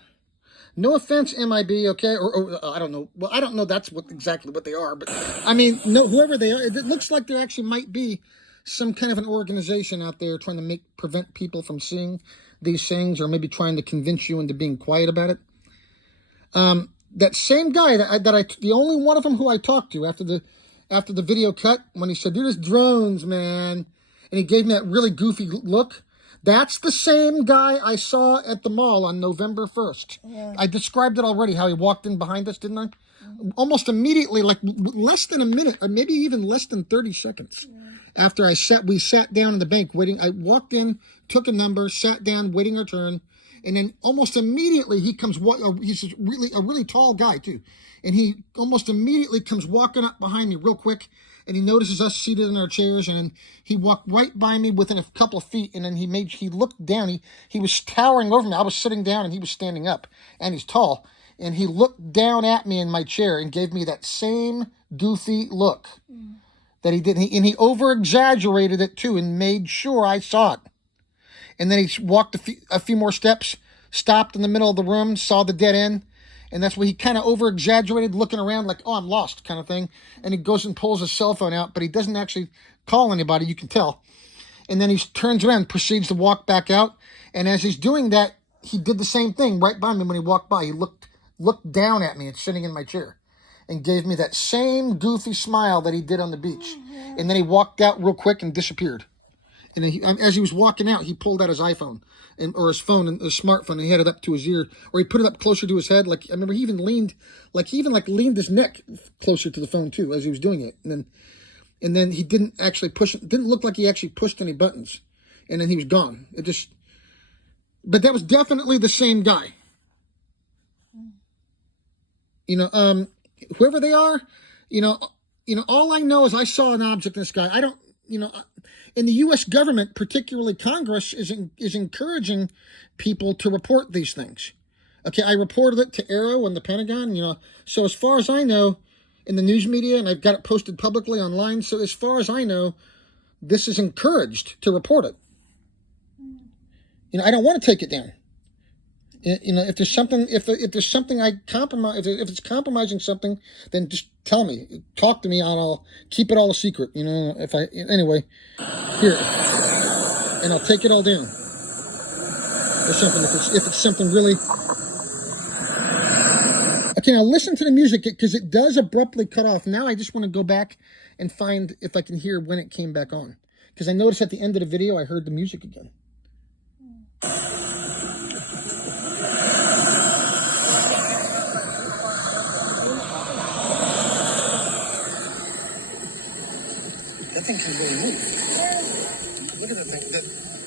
No offense, MIB, okay? Or I don't know. Well, I don't know that's exactly what they are, but I mean, no, whoever they are, it looks like there actually might be some kind of an organization out there trying to prevent people from seeing these things, or maybe trying to convince you into being quiet about it. That same guy the only one of them who I talked to after the video cut, when he said, "Dude, it's drones, man," and he gave me that really goofy look. That's the same guy I saw at the mall on November 1st. Yeah. I described it already, how he walked in behind us, didn't I? Mm-hmm. Almost immediately, like less than a minute, or maybe even less than 30 seconds. Yeah. After we sat down in the bank waiting. I walked in, took a number, sat down, waiting our turn. And then almost immediately he's a really tall guy too. And he almost immediately comes walking up behind me real quick. And he notices us seated in our chairs, and then he walked right by me within a couple of feet, and then he looked down. He was towering over me. I was sitting down, and he was standing up, and he's tall. And he looked down at me in my chair and gave me that same goofy look that he did. And he over-exaggerated it, too, and made sure I saw it. And then he walked a few more steps, stopped in the middle of the room, saw the dead end. And that's where he kind of over-exaggerated, looking around like, "Oh, I'm lost," kind of thing. And he goes and pulls his cell phone out, but he doesn't actually call anybody, you can tell. And then he turns around, proceeds to walk back out. And as he's doing that, he did the same thing right by me when he walked by. He looked down at me and sitting in my chair and gave me that same goofy smile that he did on the beach. And then he walked out real quick and disappeared. And then as he was walking out, he pulled out his iPhone or his phone and his smartphone, and he had it up to his ear, or he put it up closer to his head. Like I remember, he even leaned his neck closer to the phone too as he was doing it. And then he didn't actually push. It didn't look like he actually pushed any buttons. And then he was gone. But that was definitely the same guy. Whoever they are, all I know is I saw an object in the sky. I don't. In the U.S. government, particularly Congress, is encouraging people to report these things. Okay, I reported it to Arrow and the Pentagon, So as far as I know, in the news media, and I've got it posted publicly online, so as far as I know, this is encouraged to report it. I don't want to take it down. If there's something I compromise, if it's compromising something, then just tell me, talk to me, and I'll keep it all a secret. Anyway, here, and I'll take it all down. Or something if it's something really. Okay, now listen to the music because it does abruptly cut off. Now I just want to go back and find if I can hear when it came back on, because I noticed at the end of the video I heard the music again. That thing can really move. Look at that thing.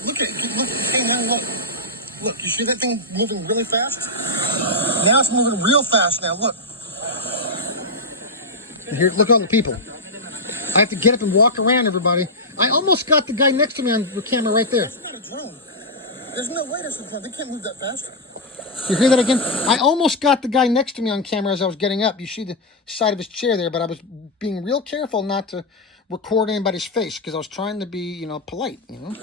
Look. Hey, now look. Look, you see that thing moving really fast? Now it's moving real fast now, look. And here, look at all the people. I have to get up and walk around, everybody. I almost got the guy next to me on the camera right there. That's not a drone. There's no way that's a drone. They can't move that fast. You hear that again? I almost got the guy next to me on camera as I was getting up. You see the side of his chair there, but I was being real careful not to record anybody's face because I was trying to be, polite, You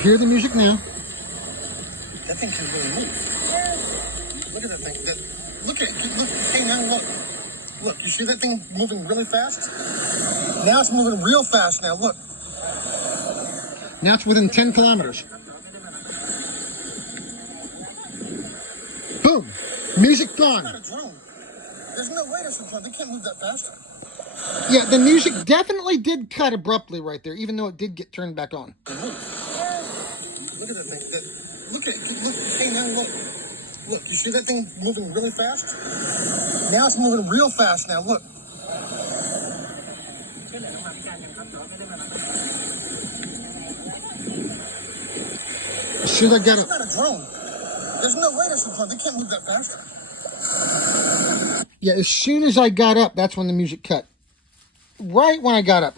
hear the music now? That thing can really move. Look at that thing. Look. Hey, now look. Look, you see that thing moving really fast? Now it's moving real fast now, look. Now it's within 10 kilometers. Boom. Music gone. That's not a drone. There's no way that's a drone. They can't move that fast. Yeah, the music definitely did cut abruptly right there, even though it did get turned back on. Look at that thing. Look. Hey, now look. Look, you see that thing moving really fast? Now it's moving real fast now, look. As soon as I got That's up. not a drone. There's no way that's a drone. They can't move that fast. Yeah, as soon as I got up, that's when the music cut. Right when I got up.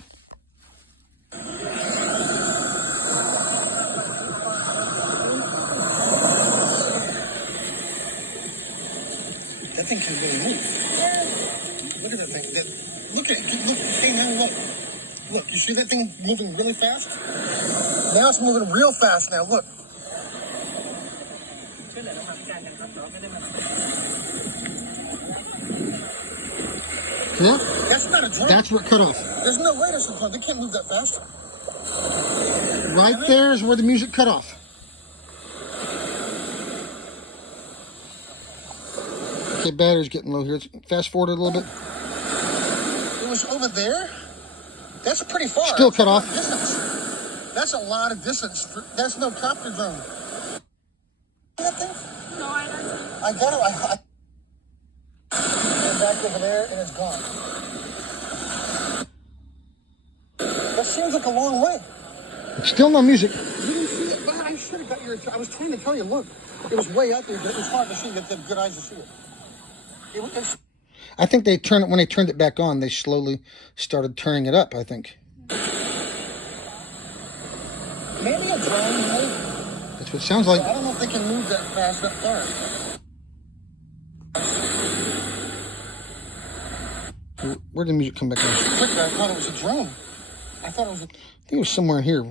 That thing can really move. Look at that thing. Look at it. Look, hey, now look. Look, you see that thing moving really fast? Now it's moving real fast now, look. Yeah, That's not a drone. that's what cut off. There's no way that's a drone. They can't move that fast. Right there is where the music cut off. Okay, battery's getting low here. Let's fast forward a little bit. It was over there. That's pretty far. Still cut off. Distance. That's a lot of distance. That's no copter drone. That thing? No, I don't. I got it. And back over there, and it's gone. That seems like a long way. Still no music. You didn't see it, but I should have got your. I was trying to tell you. Look, it was way out there, but it was hard to see. You have to have good eyes to see it. It's, I think they turned it when they turned it back on. They slowly started turning it up. I think maybe a drone. Maybe. that's what it sounds like. I don't know if they can move that fast that far. Where did the music come back on? Quicker, I thought it was a drone. I thought it was. I think it was somewhere here.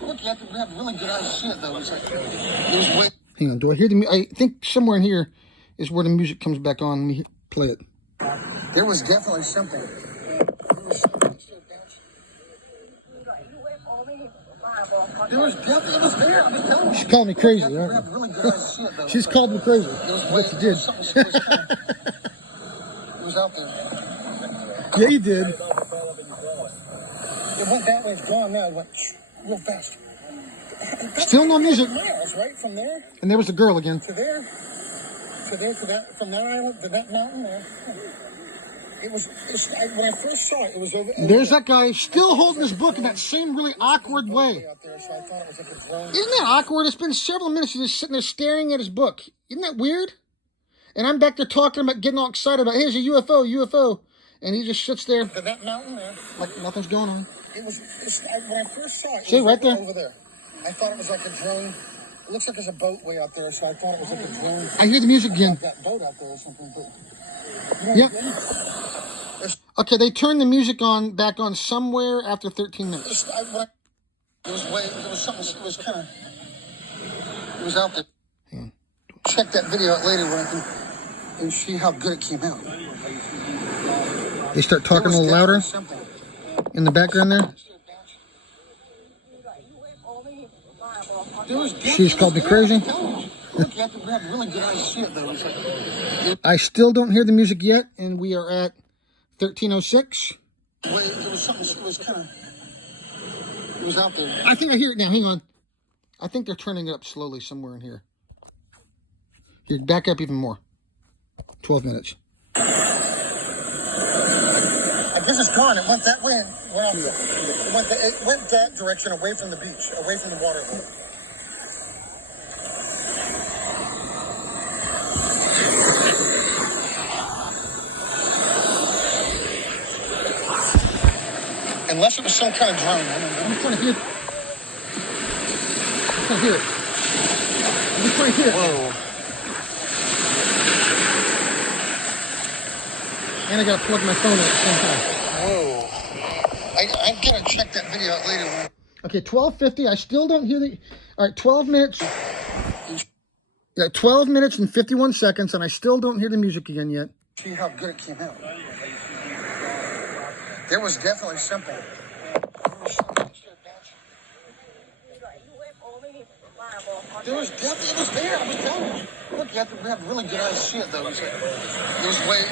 Look, you have to have really good eyes to see it, though. It's like, it was way. Hang on. Do I hear the? I think somewhere in here is where the music comes back on. Let me play it. There was definitely something. There was definitely. It was there. I'm telling you. She's calling me crazy, You right? have really good eyes to see it, though. She's called me crazy. It was way. What you did. It was out there. Yeah, you did. It went that way. It's gone now. It went real fast. Still no music. Miles, right? From there And there was the girl again. to there, to there, to that, from that island to that mountain there. When I first saw it, it was over. There's that guy still holding his book in that same really awkward way. Out there, so I thought it was like a drone. Isn't that awkward? It's been several minutes. He's just sitting there staring at his book. Isn't that weird? And I'm back there talking about getting all excited about, hey, there's a UFO, UFO. And he just sits there To that mountain there. like nothing's going on. When I first saw it, See, was right there. over there. I thought it was like a drone. It looks like there's a boat way out there, so I thought it was like a drone. I hear the music again. Like that boat out there or something. But Yep. Okay, they turned the music back on somewhere after 13 minutes. it was something. It was kind of. It was out there. Hang on. Check that video out later when I can and see how good it came out. They start talking a little louder in the background there. She's called me crazy. Look, you have to have really good eyes to see it, though. It's like, I still don't hear the music yet, and we are at 13:06. it was something. It was kind of. It was out there. I think I hear it now. Hang on. I think they're turning it up slowly somewhere in here. Here, back up even more. 12 minutes. I guess it's gone. It went that way and went off. It went that direction, away from the beach, away from the water. Unless it was some kind of drone. I don't know. I'm trying to hear it. I'm trying to hear it. I'm just trying to hear it. Whoa. And I gotta plug my phone in at the same time. Whoa. I'm gonna check that video out later. Okay, 12:50. I still don't hear the. All right, 12 minutes. Yeah, 12 minutes and 51 seconds, and I still don't hear the music again yet. See how good it came out. There was definitely something. There was definitely. It was there. I was telling you. Look, you have to have really good eyes to see it, though. It's like,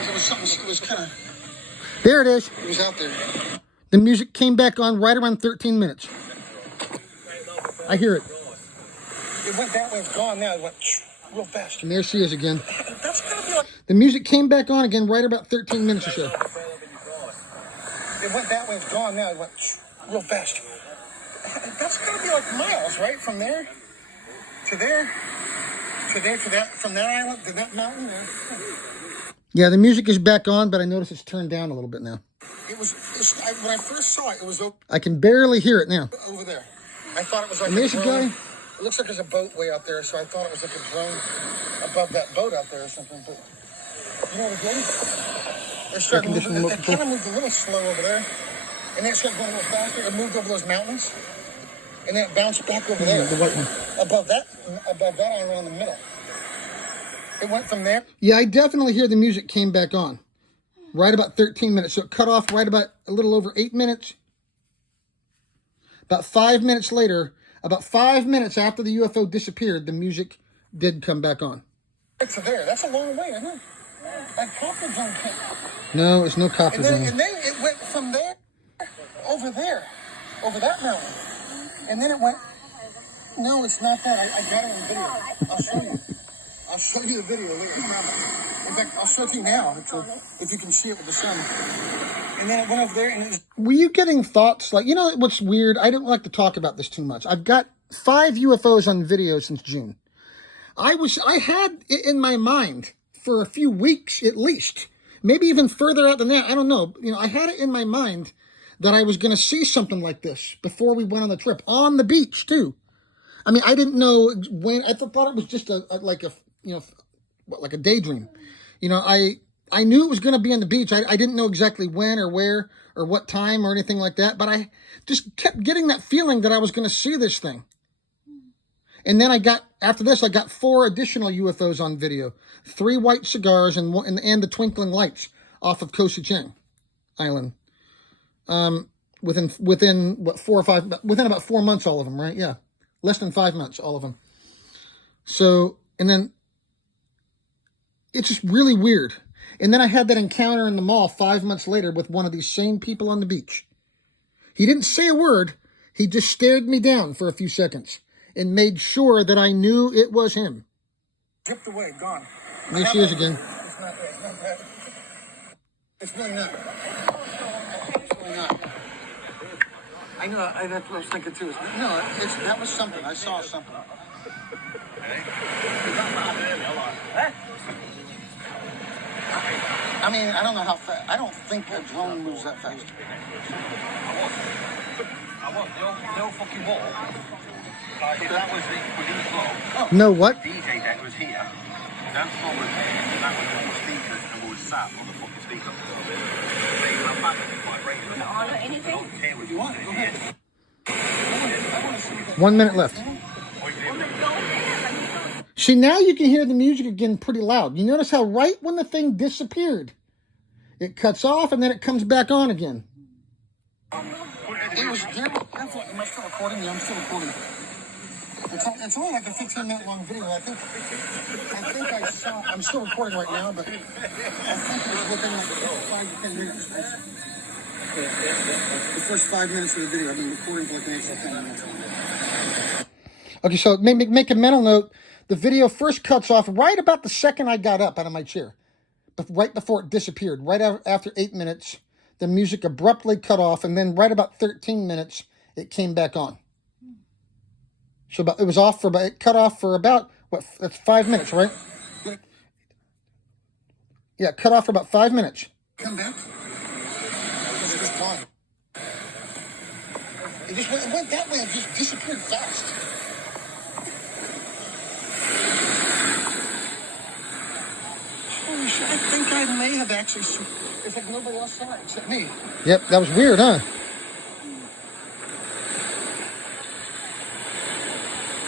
it was something. It was kind of. There it is. It was out there. The music came back on right around 13 minutes. I hear it. It went that way. It's gone now. It went real fast. And there she is again. That's gotta be like... The music came back on again right about 13 minutes or so. It went that way, it's gone now. It went real fast. That's gotta be like miles, right? From there to there to there to that, from that island to that mountain there. Yeah, the music is back on, but I notice it's turned down a little bit now. When I first saw it, it was I can barely hear it now. over there. I thought it was like And there's a drone. guy. It looks like there's a boat way out there, so I thought it was like a drone above that boat out there or something. But you know what it did? It started moving. It kind of moved a little slow over there, and then it started going a little faster. It moved over those mountains, and then it bounced back over there. The white one. Above that island in the middle. It went from there. Yeah, I definitely hear the music came back on. Right about 13 minutes. So it cut off right about a little over 8 minutes. About 5 minutes later, about 5 minutes after the UFO disappeared, the music did come back on. To there. That's a long way, isn't it? Like copper zone. No, it's no copper zone. And then it went from there over there, over that mountain. And then it went, no, it's not that. I got it on video. I'll show you. I'll show you the video later. In fact, I'll show it to you now if you can see it with the sun. And then it went over there and it was... Were you getting thoughts? Like, you know what's weird? I don't like to talk about this too much. I've got 5 UFOs on video since June. I had it in my mind for a few weeks at least. Maybe even further out than that. I don't know. You know, I had it in my mind that I was going to see something like this before we went on the trip. On the beach, too. I mean, I didn't know when. I thought it was just like a daydream. You know, I knew it was going to be on the beach. I didn't know exactly when or where or what time or anything like that. But I just kept getting that feeling that I was going to see this thing. And then after this, I got 4 additional UFOs on video. 3 white cigars and the twinkling lights off of Koh Chang Island. Within about 4 months, all of them, right? Yeah. Less than 5 months, all of them. So, and then it's just really weird. And then I had that encounter in the mall 5 months later with one of these same people on the beach. He didn't say a word. He just stared me down for a few seconds and made sure that I knew it was him. Dripped away, gone. There she is again. It's really not. It's really not. I know, that's what I was thinking too. No, that was something. I saw something. I mean, I don't know how fast. I don't think a drone moves that fast. I was. No fucking wall. That was the floor. No what? The DJ deck was here. That floor was there. And that was all the speakers and we were sat on the fucking speaker. I'm back at the vibration. Anything? I don't care what you want. Go ahead. 1 minute left. See, now you can hear the music again pretty loud. You notice how right when the thing disappeared, it cuts off and then it comes back on again. It was there. Am I still recording? Yeah, I'm still recording. It's only like a 15-minute long video. I think I saw. I'm still recording right now, but I think it was within like 5 to 10 minutes. The first 5 minutes of the video. I've been recording for like an extra 10 minutes. Okay, so make a mental note. The video first cuts off right about the second I got up out of my chair. But right before it disappeared. Right after 8 minutes, the music abruptly cut off. And then right about 13 minutes, it came back on. So it cut off for about, that's 5 minutes, right? Yeah, cut off for about 5 minutes. Come back. It's just gone. It went that way and just disappeared fast. Holy shit, I think I may have actually seen. It's like nobody else saw it except me. Yep, that was weird, huh?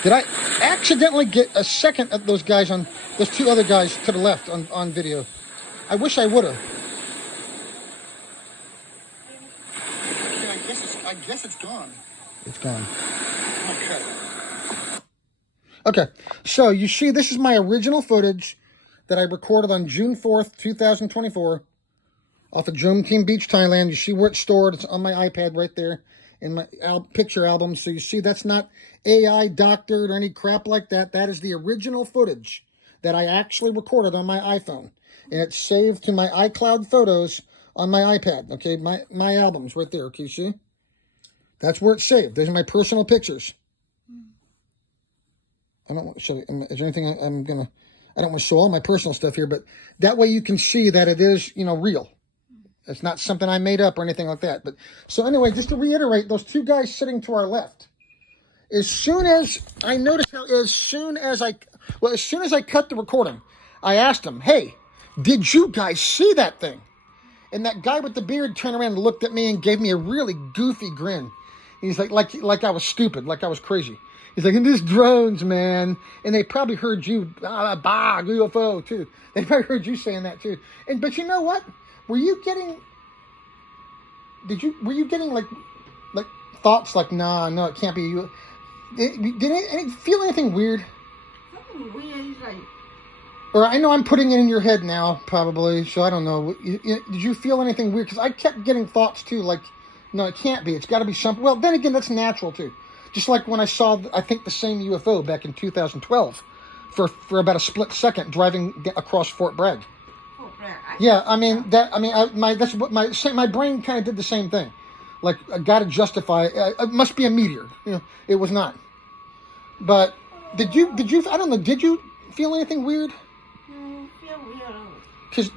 Did I accidentally get a second of those guys those 2 other guys to the left on video? I wish I would have. Yeah, I guess it's gone. It's gone. Okay. Okay, so you see this is my original footage that I recorded on June 4th, 2024 off of Jom Kim Beach, Thailand. You see where it's stored. It's on my iPad right there in my picture album. So you see that's not AI doctored or any crap like that. That is the original footage that I actually recorded on my iPhone. And it's saved to my iCloud photos on my iPad. Okay, my albums right there. Okay, see? That's where it's saved. Those are my personal pictures. I don't want to show you. Is there anything I don't want to show all my personal stuff here, but that way you can see that it is, real. It's not something I made up or anything like that. But so anyway, just to reiterate, those two guys sitting to our left. As soon as I noticed as soon as I cut the recording, I asked them, "Hey, did you guys see that thing?" And that guy with the beard turned around and looked at me and gave me a really goofy grin. He's like I was stupid, like I was crazy. He's like, "And this drones, man." And they probably heard you, UFO too. They probably heard you saying that too. But you know what? Were you getting like thoughts like, no, it can't be you? Did it feel anything weird? Something weird. He's like, or I know I'm putting it in your head now, probably, so I don't know. Did you feel anything weird? Because I kept getting thoughts, too, like, no, it can't be. It's got to be something. Well, then again, that's natural, too. Just like when I saw, I think, the same UFO back in 2012 for about a split second driving across Fort Bragg. Fort Bragg. Yeah, I mean, that's what my brain kind of did the same thing. Like, I got to justify, it must be a meteor. It was not. But did you, I don't know, did you feel anything weird? Feel weird. Because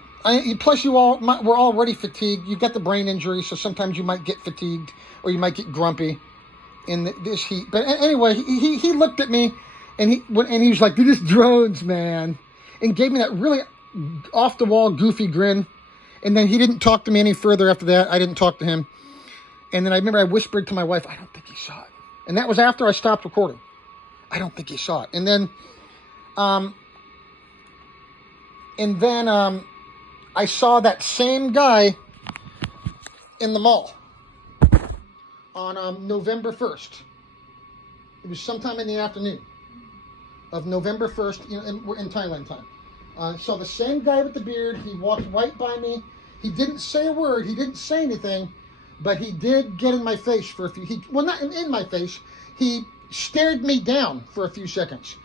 plus you all were already fatigued. You got the brain injury, so sometimes you might get fatigued or you might get grumpy in this heat. But anyway, he looked at me and he was like, "Dude, this drones, man," and gave me that really off the wall goofy grin. And then he didn't talk to me any further after that. I didn't talk to him. And then I remember I whispered to my wife, "I don't think he saw it." And that was after I stopped recording. I don't think he saw it. And then I saw that same guy in the mall on November 1st. It was sometime in the afternoon of November 1st in Thailand time. Saw the same guy with the beard. He walked right by me. He didn't say a word. He didn't say anything, but he did get in my face for a few. Well, not in my face. He stared me down for a few seconds.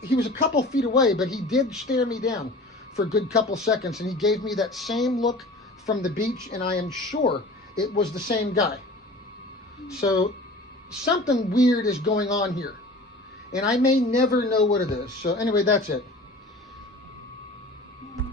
He was a couple feet away, but he did stare me down for a good couple seconds, and he gave me that same look from the beach, and I am sure it was the same guy. So something weird is going on here, and I may never know what it is. So anyway, that's it.